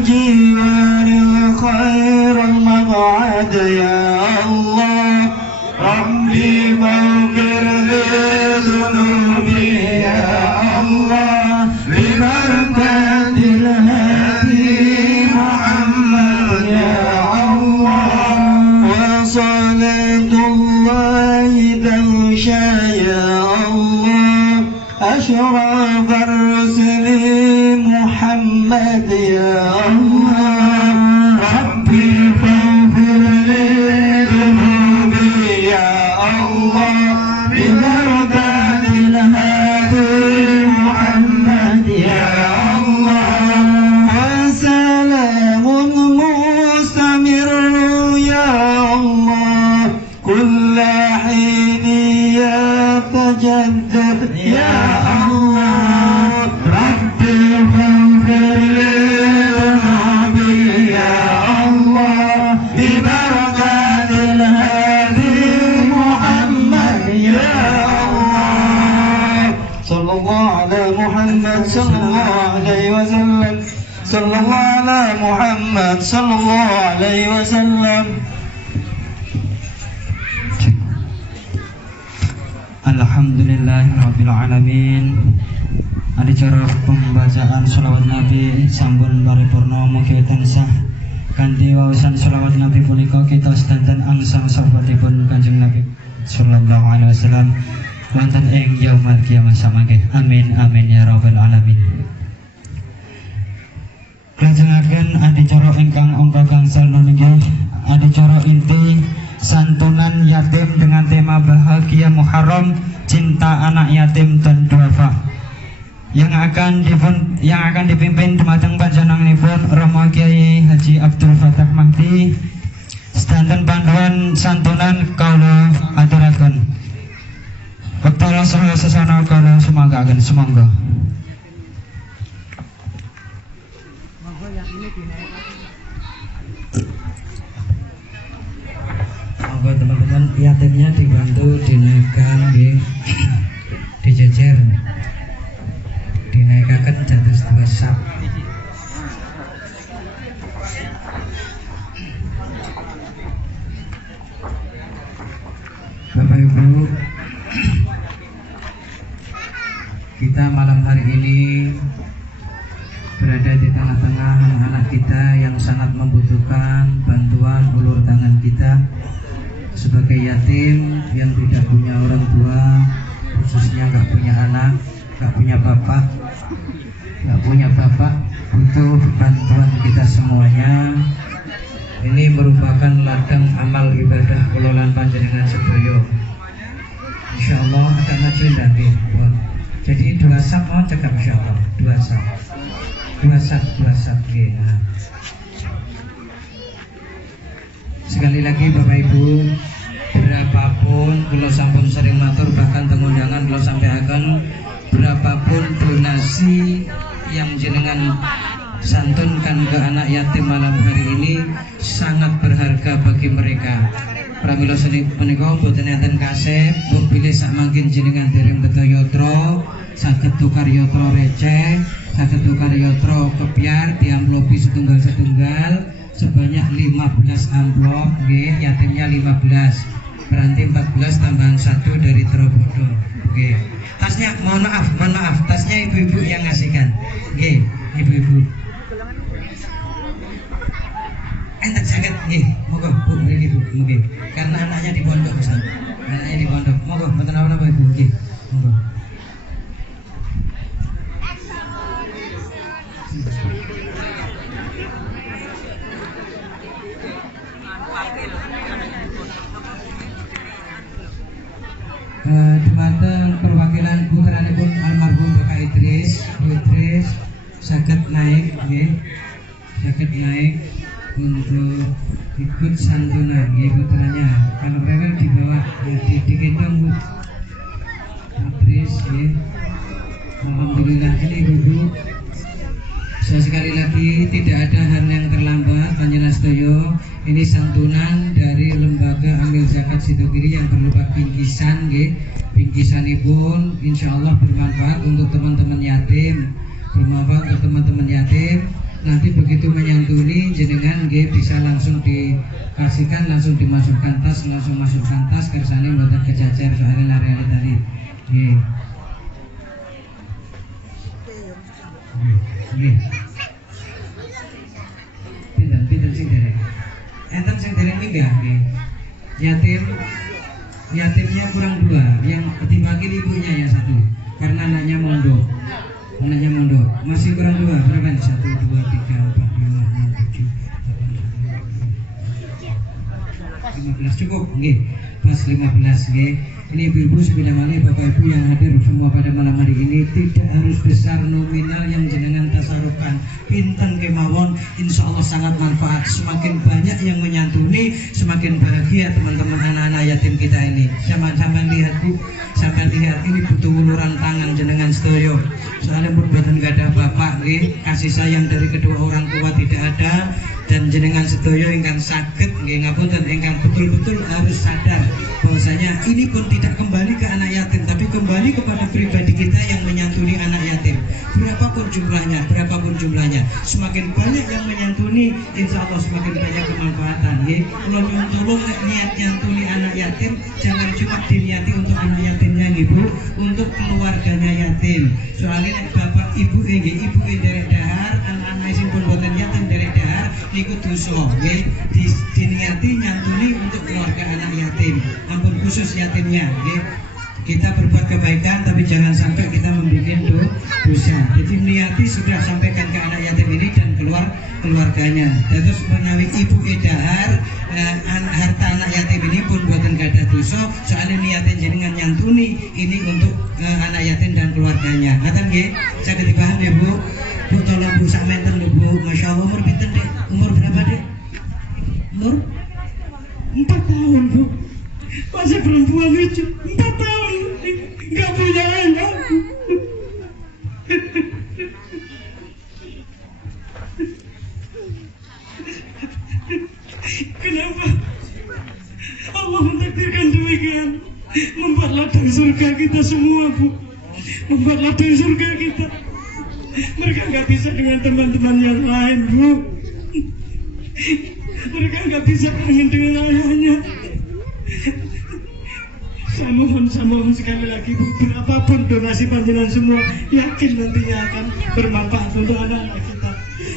الجوار خير المقعد يا الله ربي فاغفر لي ذنوبي يا الله ببركة الهادي محمد يا الله وصلاة الله تغشى يا الله أشرف الرسل محمد يا الله ربي فاغفر لي ذنوبي يا الله ببركة الهادي محمد يا الله وسلام مستمر يا الله كل حين يتجدد يا الله ربي فاغفر لي ذنوبي يا الله ببركة الهادي محمد يا الله صلى الله على محمد صلى الله عليه وسلم صلى الله على محمد صلى الله عليه وسلم. Alhamdulillahirrabbilalamin. Adicara pembacaan sholawat Nabi sampun paripurna mugi tansah kanthi wawasan sholawat Nabi punika kita sedanten angsal sahabatipun Kanjeng Nabi sallallahu alaihi wasallam wonten ing yaumul kiamah samangke. Amin amin ya rabbal alamin. Lajengaken adicara ingkang angka gangsal nggih adicara inti santunan yatim dengan tema bahagia Muharram, cinta anak yatim dan duafa yang akan dipimpin dumateng panjenenganipun Rama Kyai Haji Abdul Fatah Mahdi. Sedanten panduan santunan kaula aturaken. Wekdal saha sesana kaula sumanggaken sumangga. Teman-teman yatimnya dibantu dinaikkan dijejer dinaikakan dados 2 sak. Bapak Ibu, kita malam hari ini berada di tengah-tengah anak-anak kita yang sangat membutuhkan bantuan ulur tangan kita sebagai yatim yang tidak punya orang tua, khususnya nggak punya anak, nggak punya bapak, butuh bantuan kita semuanya. Ini merupakan ladang amal ibadah kelolaan panjenengan sedoyo. Insya Allah akan maju nanti. Jadi 2 sak mau cekap insya Allah 2 sak. Nah. Sekali lagi Bapak Ibu, berapapun kula sampun sering matur bahkan tengundangan kula sampaikan, berapapun donasi yang jenengan santunkan ke anak yatim malam hari ini sangat berharga bagi mereka. Pramila sedih menika boten enten kasep, mbok pilih sak mangkin jenengan dereng beto yatra, saged tukar yatra receh, saged tukar yatra kepiar diamplopi setunggal sebanyak 15 amplop nggih, yatimnya 15. Berarti 14 tambahan 1 dari Trobodo. Nggih. Tasnya mohon maaf, tasnya ibu-ibu yang ngasihkan. Nggih, ibu-ibu. Enten saged nggih, monggo Bu mriki Bu, nggih. Karena anaknya di pondok Ustaz. Anaknya di pondok. Monggo mboten apa-apa Ibu, nggih. Monggo. Dumateng perwakilan putranipun almarhum Bapak Idris, Bu Idris saged naik nggih. Saged naik untuk ikut santunan nggih putranya. Kalau rewel dibawa ya digendong Bu Idris nggih. Alhamdulillah ini Ibu. Sekali lagi tidak ada hal yang terlambat panjenengan sedaya. Ini santunan dari lembaga amil zakat Sidogiri yang berupa bingkisan nggih. Bingkisanipun insyaallah bermanfaat untuk teman-teman yatim. Bermanfaat untuk teman-teman yatim. Nanti begitu menyantuni jenengan nggih bisa langsung dikasihkan, langsung dimasukkan tas, langsung masukkan tas kersane mboten kejajar soalnya lari-lari tadi. Nggih. Nggih. Pinten sing derek. Enten sing derek minggah nggih. Yatimnya kurang 2, yang dibagi ibunya ya 1 karena anaknya mondok. Masih kurang 2, berapa nih? 1, 2, 3, 4, 5, 6, 7, 8, 15 cukup nggih. Pas 15 nggih. Ini ibu-ibu sepeda malih, bapak ibu yang hadir semua pada malam hari ini, tidak harus besar nominal yang jenengan tasarufkan, pinten kemawon, insya Allah sangat manfaat. Semakin banyak yang menyantuni, semakin bahagia teman-teman anak-anak yatim kita ini. Sampai lihat bu, sampai lihat ini butuh uluran tangan jenengan sedoyo. Soalnya buatan gak ada bapak, kasih sayang dari kedua orang tua tidak ada, dan jenengan sedoyo ingkang sakit, ngapunten ingkang betul-betul harus sadar bahwasanya ini pun tidak kembali ke anak yatim, tapi kembali kepada pribadi kita yang menyantuni anak yatim. Berapapun jumlahnya, semakin banyak yang menyantuni, insya Allah semakin banyak kemanfaatan. Kalau tolong niat nyantuni anak yatim, jangan cuma diniati untuk anak yatimnya ibu, untuk keluarganya yatim. Soalnya bapak ibu ini derek dahar, anak-anak sing pun boten yatim derek dahar, niku dosa. Diniati nyantuni untuk keluarga anak yatim, ampun khusus yatimnya. Kita berbuat kebaikan tapi jangan sampai kita membuat dosa. Jadi niati sudah sampaikan ke anak yatim ini dan keluarganya. Terus menawi ibu edahar harta anak yatim ini pun buatan gada dosa, soalnya niatin jenengan nyantuni ini untuk anak yatim dan keluarganya. Ngaten nggih? Saged dipaham ya Bu? Bu tolong Bu sak menten lho Bu. Masyaallah umur pinten Dek? Umur berapa Dek? Umur 4 tahun Bu. Masih perempuan lucu, 4 tahun nggak punya anak. Kenapa Allah mentakdirkan demikian? Membuat ladang surga kita semua Bu, membuat ladang surga kita. Mereka nggak bisa dengan teman-teman yang lain Bu. Mereka nggak bisa kangen dengan ayahnya. Saya mohon sekali lagi Bu, berapapun donasi panjenengan semua, yakin nantinya akan bermanfaat untuk anak-anak kita.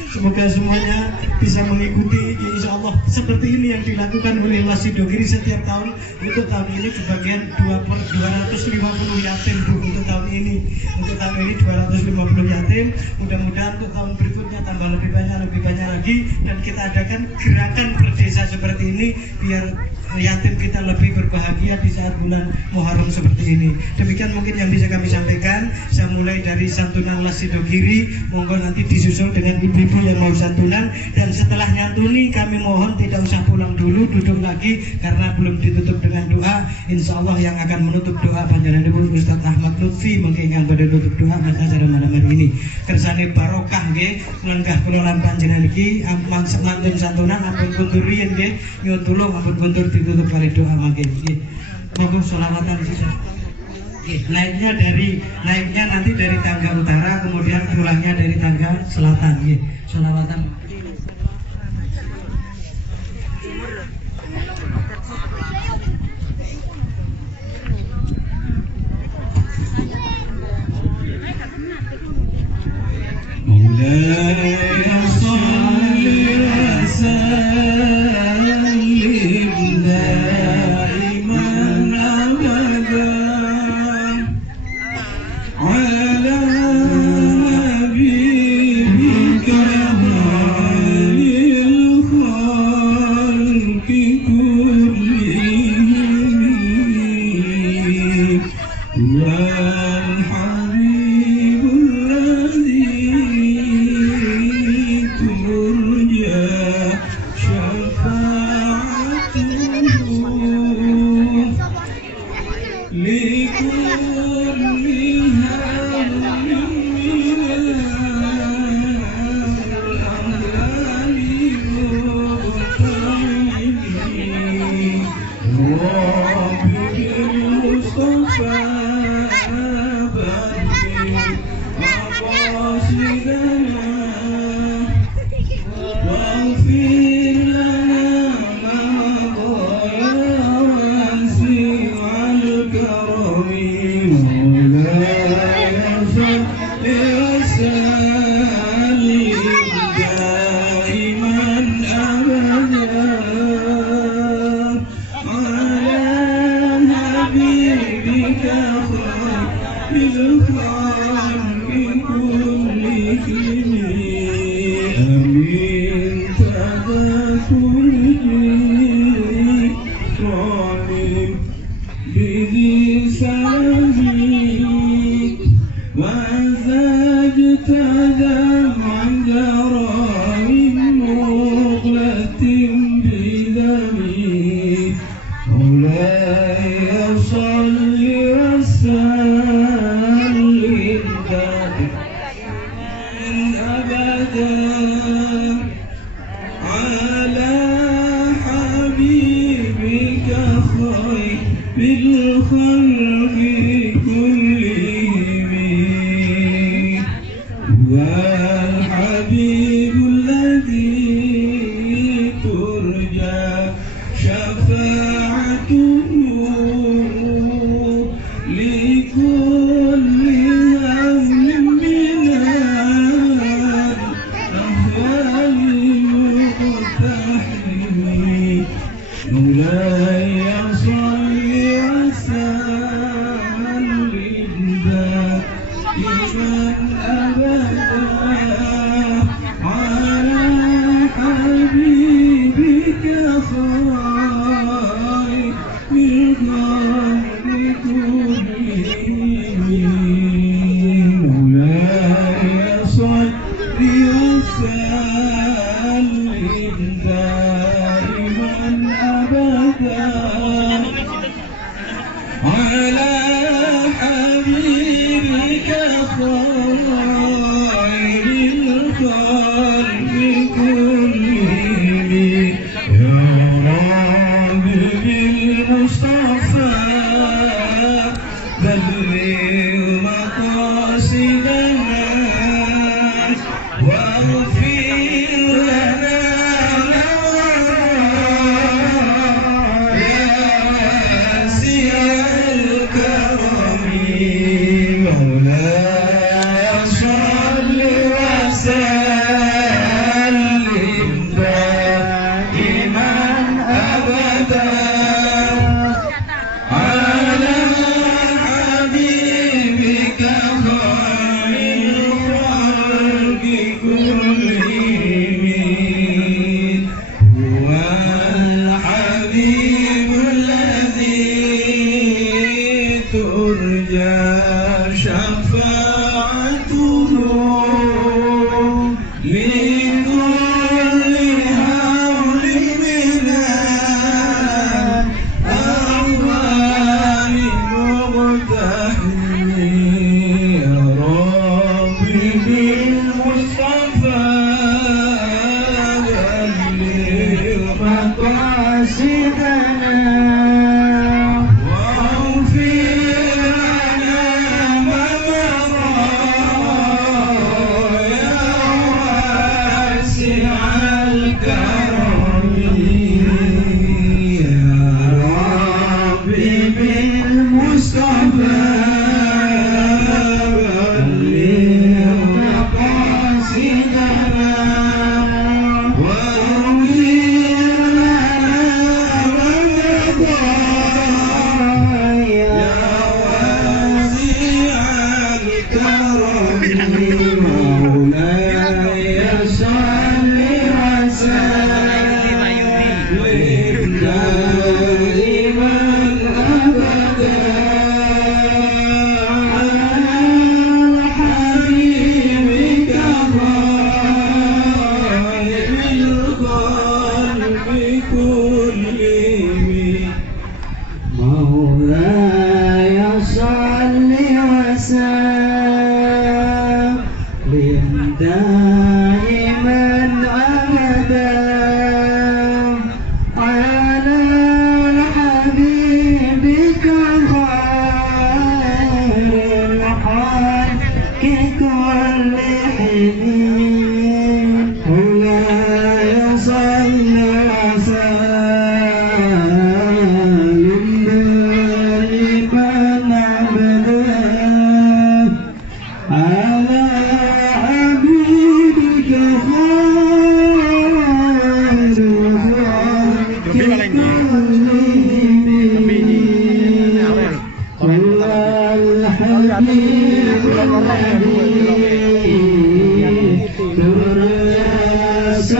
Semoga semuanya bisa mengikuti, insya Allah seperti ini yang dilakukan oleh Lasidogiri setiap tahun. Untuk tahun ini kebagian 250 yatim Bu, untuk tahun ini 250 yatim. Mudah-mudahan untuk tahun berikutnya tambah lebih banyak lagi, dan kita adakan gerakan berdesa seperti ini biar yatim kita lebih berbahagia di saat bulan Muharram seperti ini. Demikian mungkin yang bisa kami sampaikan. Saya mulai dari santunan Lasidogiri, monggo nanti disusul dengan ibu-ibu yang mau santunan, dan setelah nyantuni kami mohon tidak usah pulang dulu, duduk lagi karena belum ditutup dengan doa. Insya Allah yang akan menutup doa panjenengan Ibu Ustaz Ahmad Lutfi, mungkin yang pada tutup doa acara malam hari ini. Kersane barokah nggih, lenggah kula lan panjenengan iki ampun mantun santunan, ampun kuntur riyen nggih, nyuwun tulung ampun kuntur ditutup kali doa mangke nggih. Monggo sholawatan sisa. Naiknya nanti dari tangga utara, kemudian pulangnya dari tangga selatan. Sholawatan. Ki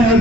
Terasa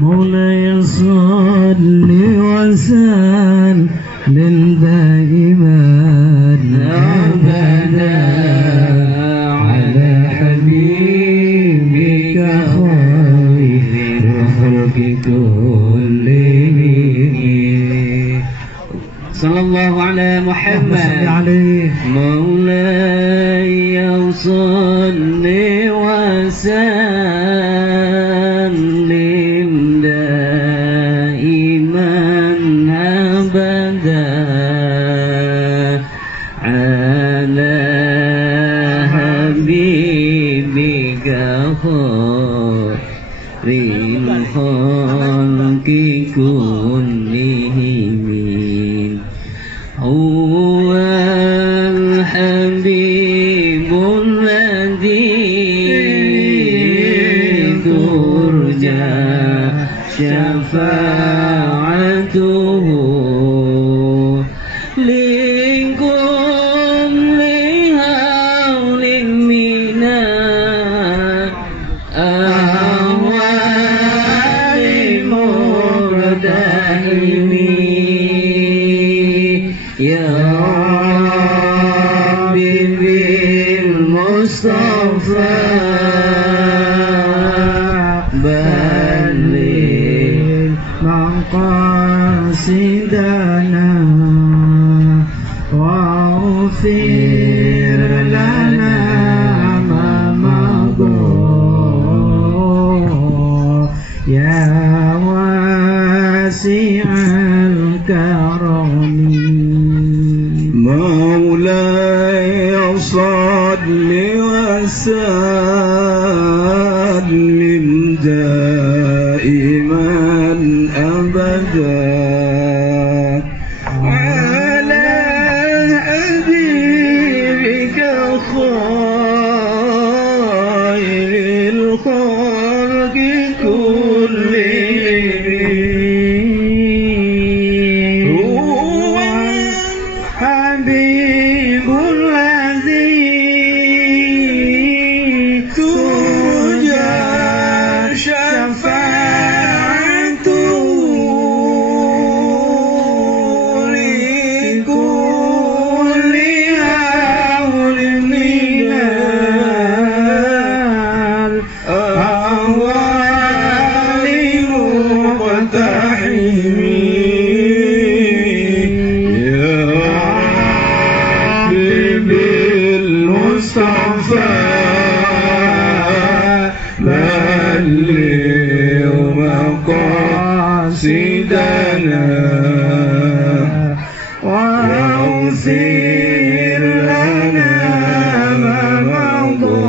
مولاي صل وسلم دائما أبدا على حبيبك خير الخلق كلهم صلى الله على محمد مولاي صل وسلم دائما أبدا على حبيبك خير الخلق كلهم هو الحبيب الذي ترجى شفاعته لكل المصطفى بلغ مقاصدنا واغفر لنا ما مضى يا واسع الكرم مولاي صل وسلم دائما أبدا على حبيبك خير الخلق كلهم هو الحبيب الذي ترجى شفاعته لكل هول من الأهوال مقتحم يا حبيبي المصطفى بلغ مقاصدنا واغفر لنا ما مضى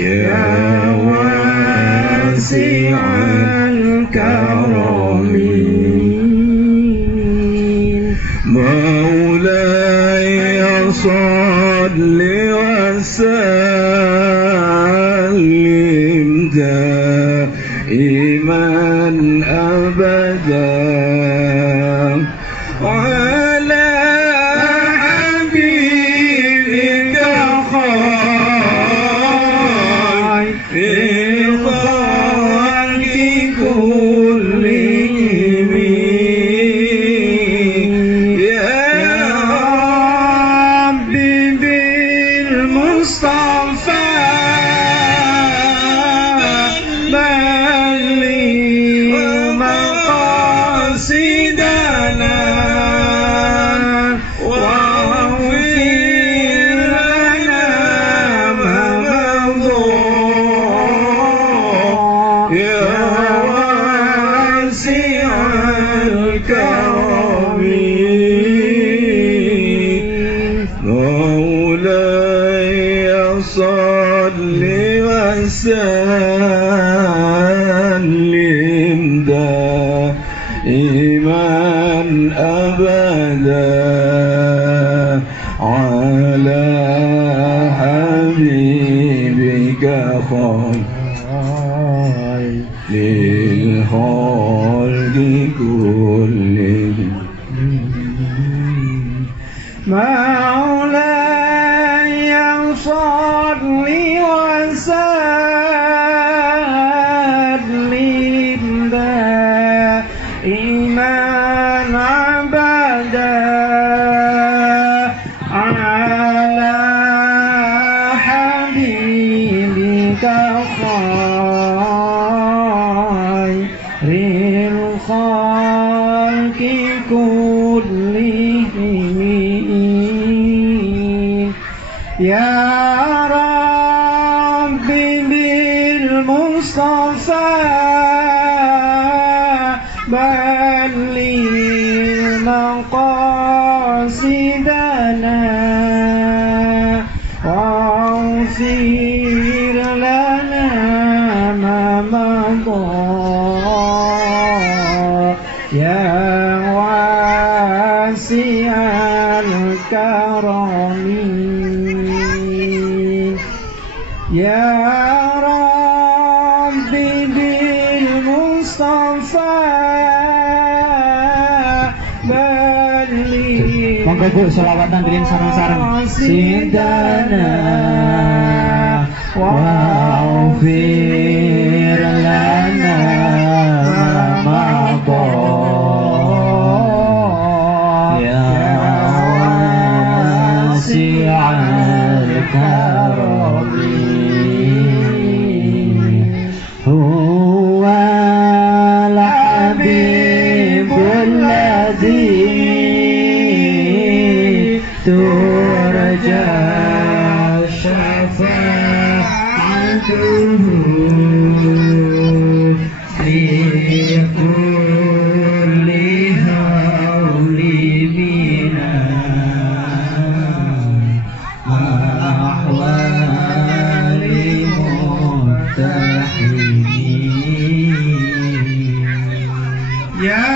يا واسع الكرم مولاي صل وسلم دائما أبدا على حبيبك خير الخلق كلهم يا ربي بالمصطفى بلغ مقاصدنا واغفر لنا ما مضى يا واسع الكرم مولاي صل وسلم دائما أبدا على حبيبك خير للخلق كلهم مولاي صل وسلم دائما أبدا على حبيبك خير الخلق كلهم يا ربي بالمصطفى بلغ مقاصدنا واغفر لنا ما مضى يا واسع الكرم يا ربي بالمصطفى بلغ Monggo Bu selawatan bilin sareng-sareng. Sidana waghfir lana ma mada ya wasi'al الكرم هو الحبيب الذي ترجى شفاعته في كل هول من الأحوال متحدين يا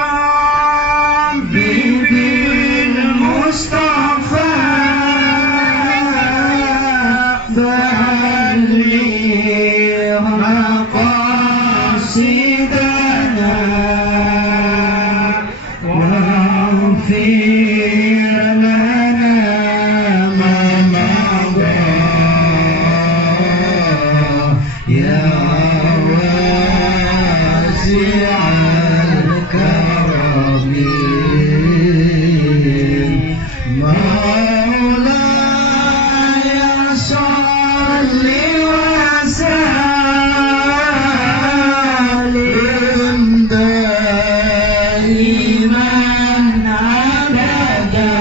ربي بالمصطفى بلغ مقاصدنا واغفر لنا ما مضى يا واسع الكرم مولاي صل وسلم دائما أبدا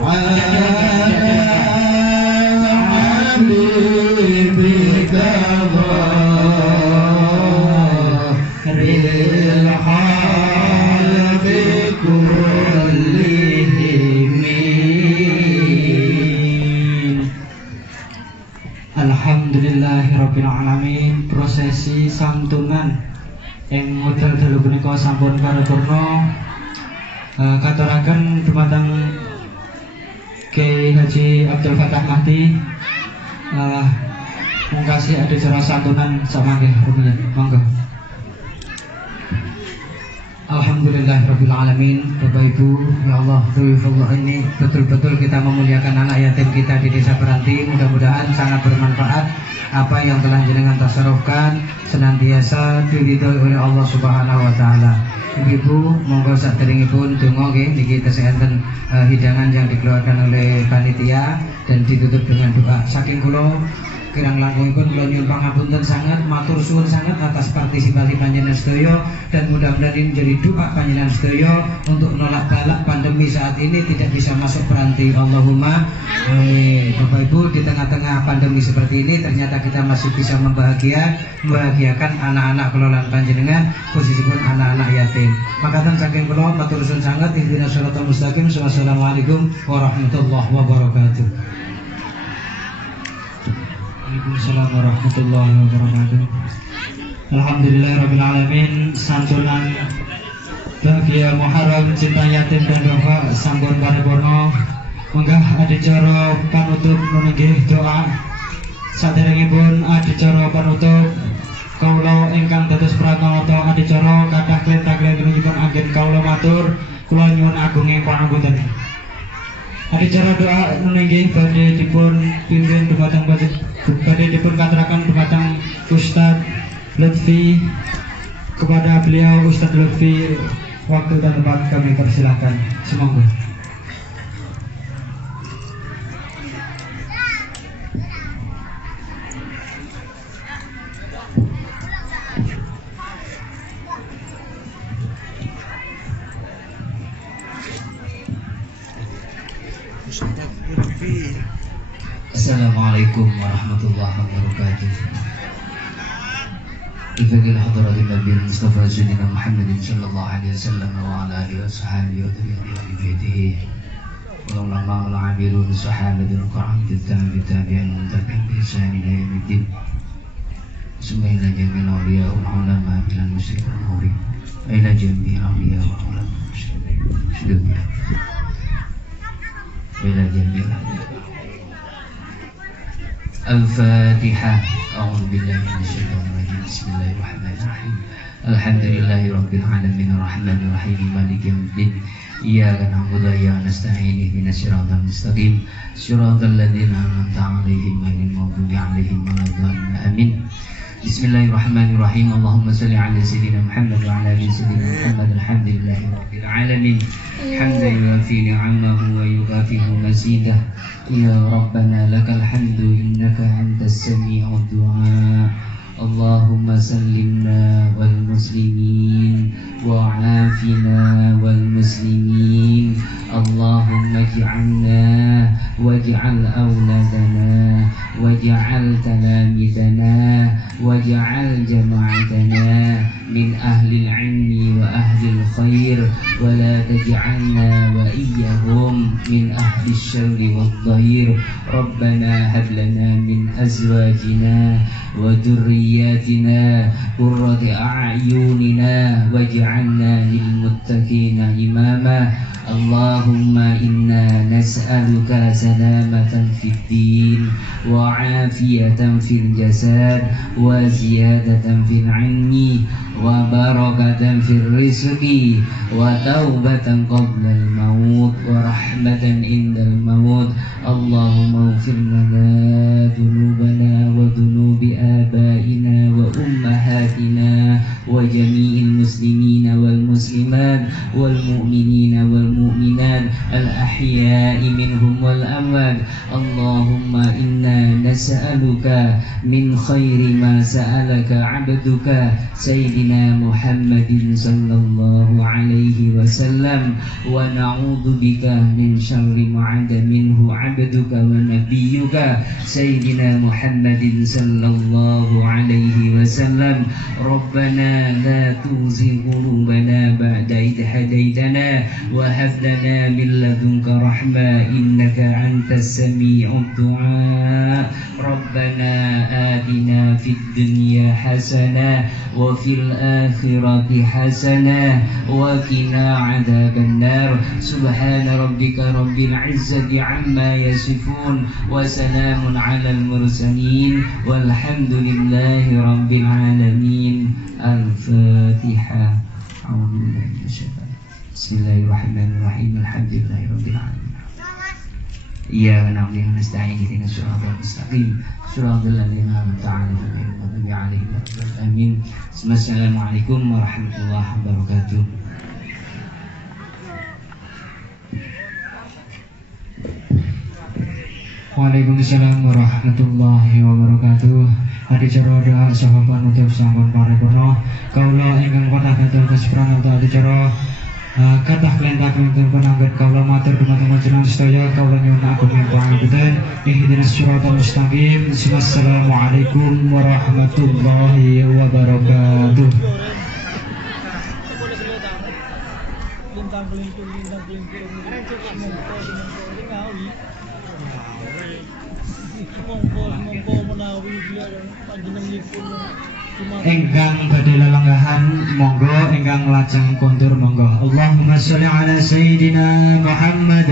على حبيبك ظاهر الحال بكلهم. Alhamdulillahirabbil alamin. Prosesi santunan ing model dalu punika sampun paripurna. Katuraken dumateng Kiai Haji Abdul Fatah Mahdi mungkasi adicara santunan samangke rumiyin. Monggo. Alhamdulillahirabbil alamin. Bapak Ibu, ya Allah, Allah ini betul-betul kita memuliakan anak yatim kita di Desa Beranti. Mudah-mudahan sangat bermanfaat apa yang telah jenengan tasarufkan senantiasa diridhoi oleh Allah Subhanahu wa taala. Ibu, monggo saderengipun donga nggih niki tesih enten hidangan yang dikeluarkan oleh panitia dan ditutup dengan doa. Saking kula kirang langkungipun kula nyuwun pangapunten sangat, matur suwun sangat atas partisipasi panjenengan sedaya dan mudah-mudahan ini menjadi doa panjenengan sedaya untuk menolak balak pandemi saat ini tidak bisa masuk Beranti. Allahumma amin. Bapak Ibu, di tengah-tengah pandemi seperti ini ternyata kita masih bisa membahagiakan anak-anak kelolaan panjenengan, khususipun anak-anak yatim. Makatan saking kula matur suwun sangat, ihdinas shiratal mustaqim. Wassalamualaikum warahmatullahi wabarakatuh. Waalaikumsalam warahmatullahi wabarakatuh. Alhamdulillahirabbil alamin. Santunan bahagia Muharram cinta yatim dan duafa sampun paripurna. Munggah adicara panutup nunggih doa. Saderengipun adicara panutup kawula ingkang dados pranata adicara kathah klentah-klentahipun anggen kawula matur kula nyuwun agunging pangapunten. Adicara doa nunggih badhe dipun pimpin dumateng badhe dipun katuraken dumateng Ustaz Lutfi. Kepada beliau Ustaz Lutfi, waktu dan tempat kami persilahkan. Semoga. Assalamualaikum warahmatullahi wabarakatuh. Bifadil hadratin Nabi Mustafa Sayyidina Muhammadin sallallahu alaihi wasallam wa ala alihi wa sahbihi wa tabi'inihi wa ulama wal amilun sahabatul kiram tabi'in muntakin bi ihsan ila yaumiddin. Summa jamil awliya wal ulama bil musyrikin murid ila jamil awliya wal ulama musyrikin ila jamil Al-Fatihah. A'udzu billahi minasyaitonir rajim. Bismillahirrahmanirrahim. Alhamdulillahirabbil alamin arrahmanir rahim maliki yaumiddin. Iyyaka na'budu wa iyyaka nasta'in ihdinas siratal mustaqim siratal ladzina an'amta 'alaihim ghairil maghdubi 'alaihim waladdallin. Amin. Bismillahirrahmanirrahim. Allahumma salli ala sayyidina Muhammad wa ala ali sayyidina Muhammad. Alhamdulillahi rabbil alamin. Hamdan yuwafi ni'amahu wa yukafihu mazidah. Ya Rabbana lakal hamdu innaka antas sami'ud du'a. Allahumma sallimna wal muslimin wa afina wal muslimin. Allahumma ij'alna waj'al awladana waj'al talamidana waj'al jama'atana min ahli al-'ilmi wa ahli al-khair wa la taj'alna wa iyyahum min ahli al-syarri wad-dhair. Rabbana hab lana min azwajina wa dhurriyyatina qurrata a'yunina waj'alna lil muttaqina imama. Allahumma inna nas'aluka salamatan fid din wa afiyatan fil jasad wa ziyadatan fil ilmi wa barakatan fil rizqi wa taubatan qabla al maut wa rahmatan indal maut. Allahumma ighfir lana dhunubana wa dhunubi abaina wa ummahatina wa jami'il muslimina wal muslimat wal mu'minina wal mu'minat al ahya'i minhum wal amwat. Allahumma inna nas'aluka min khairi ma sa'alaka 'abduka sayyidina Muhammadin sallallahu alaihi wasallam wa na'udzu bika min syarri ma 'ada minhu 'abduka wa nabiyyuka sayyidina Muhammadin sallallahu alaihi wasallam. Rabbana la tuzigh qulubana ba'da idh hadaytana wa hab lana min ladunka rahmah innaka antas sami'ud du'a. Rabbana atina fid dunya hasanah wa fil akhirati hasanah wa qina adzaban nar. Subhana rabbika rabbil izzati amma yasifun wa salamun 'alal mursalin walhamdulillahi rabbil alamin. Al-Fatihah. A'udzu billahi minasyaitonir rajim. Bismillahirrahmanirrahim. Alhamdulillahi rabbil alamin. Iyyaka na'budu wa nasta'in ihdinas siratal mustaqim siratal ladzina an'amta 'alaihim ghairil maghdubi 'alaihim waladdallin. Amin. Assalamualaikum warahmatullahi wabarakatuh. Waalaikumsalam warahmatullahi wabarakatuh. Adicara doa sahabat nutup sampun paripurna. Kaula ingkang kathah dados kesepranata adicara kathah kelentah kelentah penangget kaula matur dumateng panjenengan sedaya. Kaula nyuwun agung pangapunten. Ihdinas siratal mustaqim. Wassalamualaikum warahmatullahi wabarakatuh. Engkang badhe lelenggahan monggo, engkang lajeng kondur monggo. Allahumma sholli ala sayyidina Muhammad.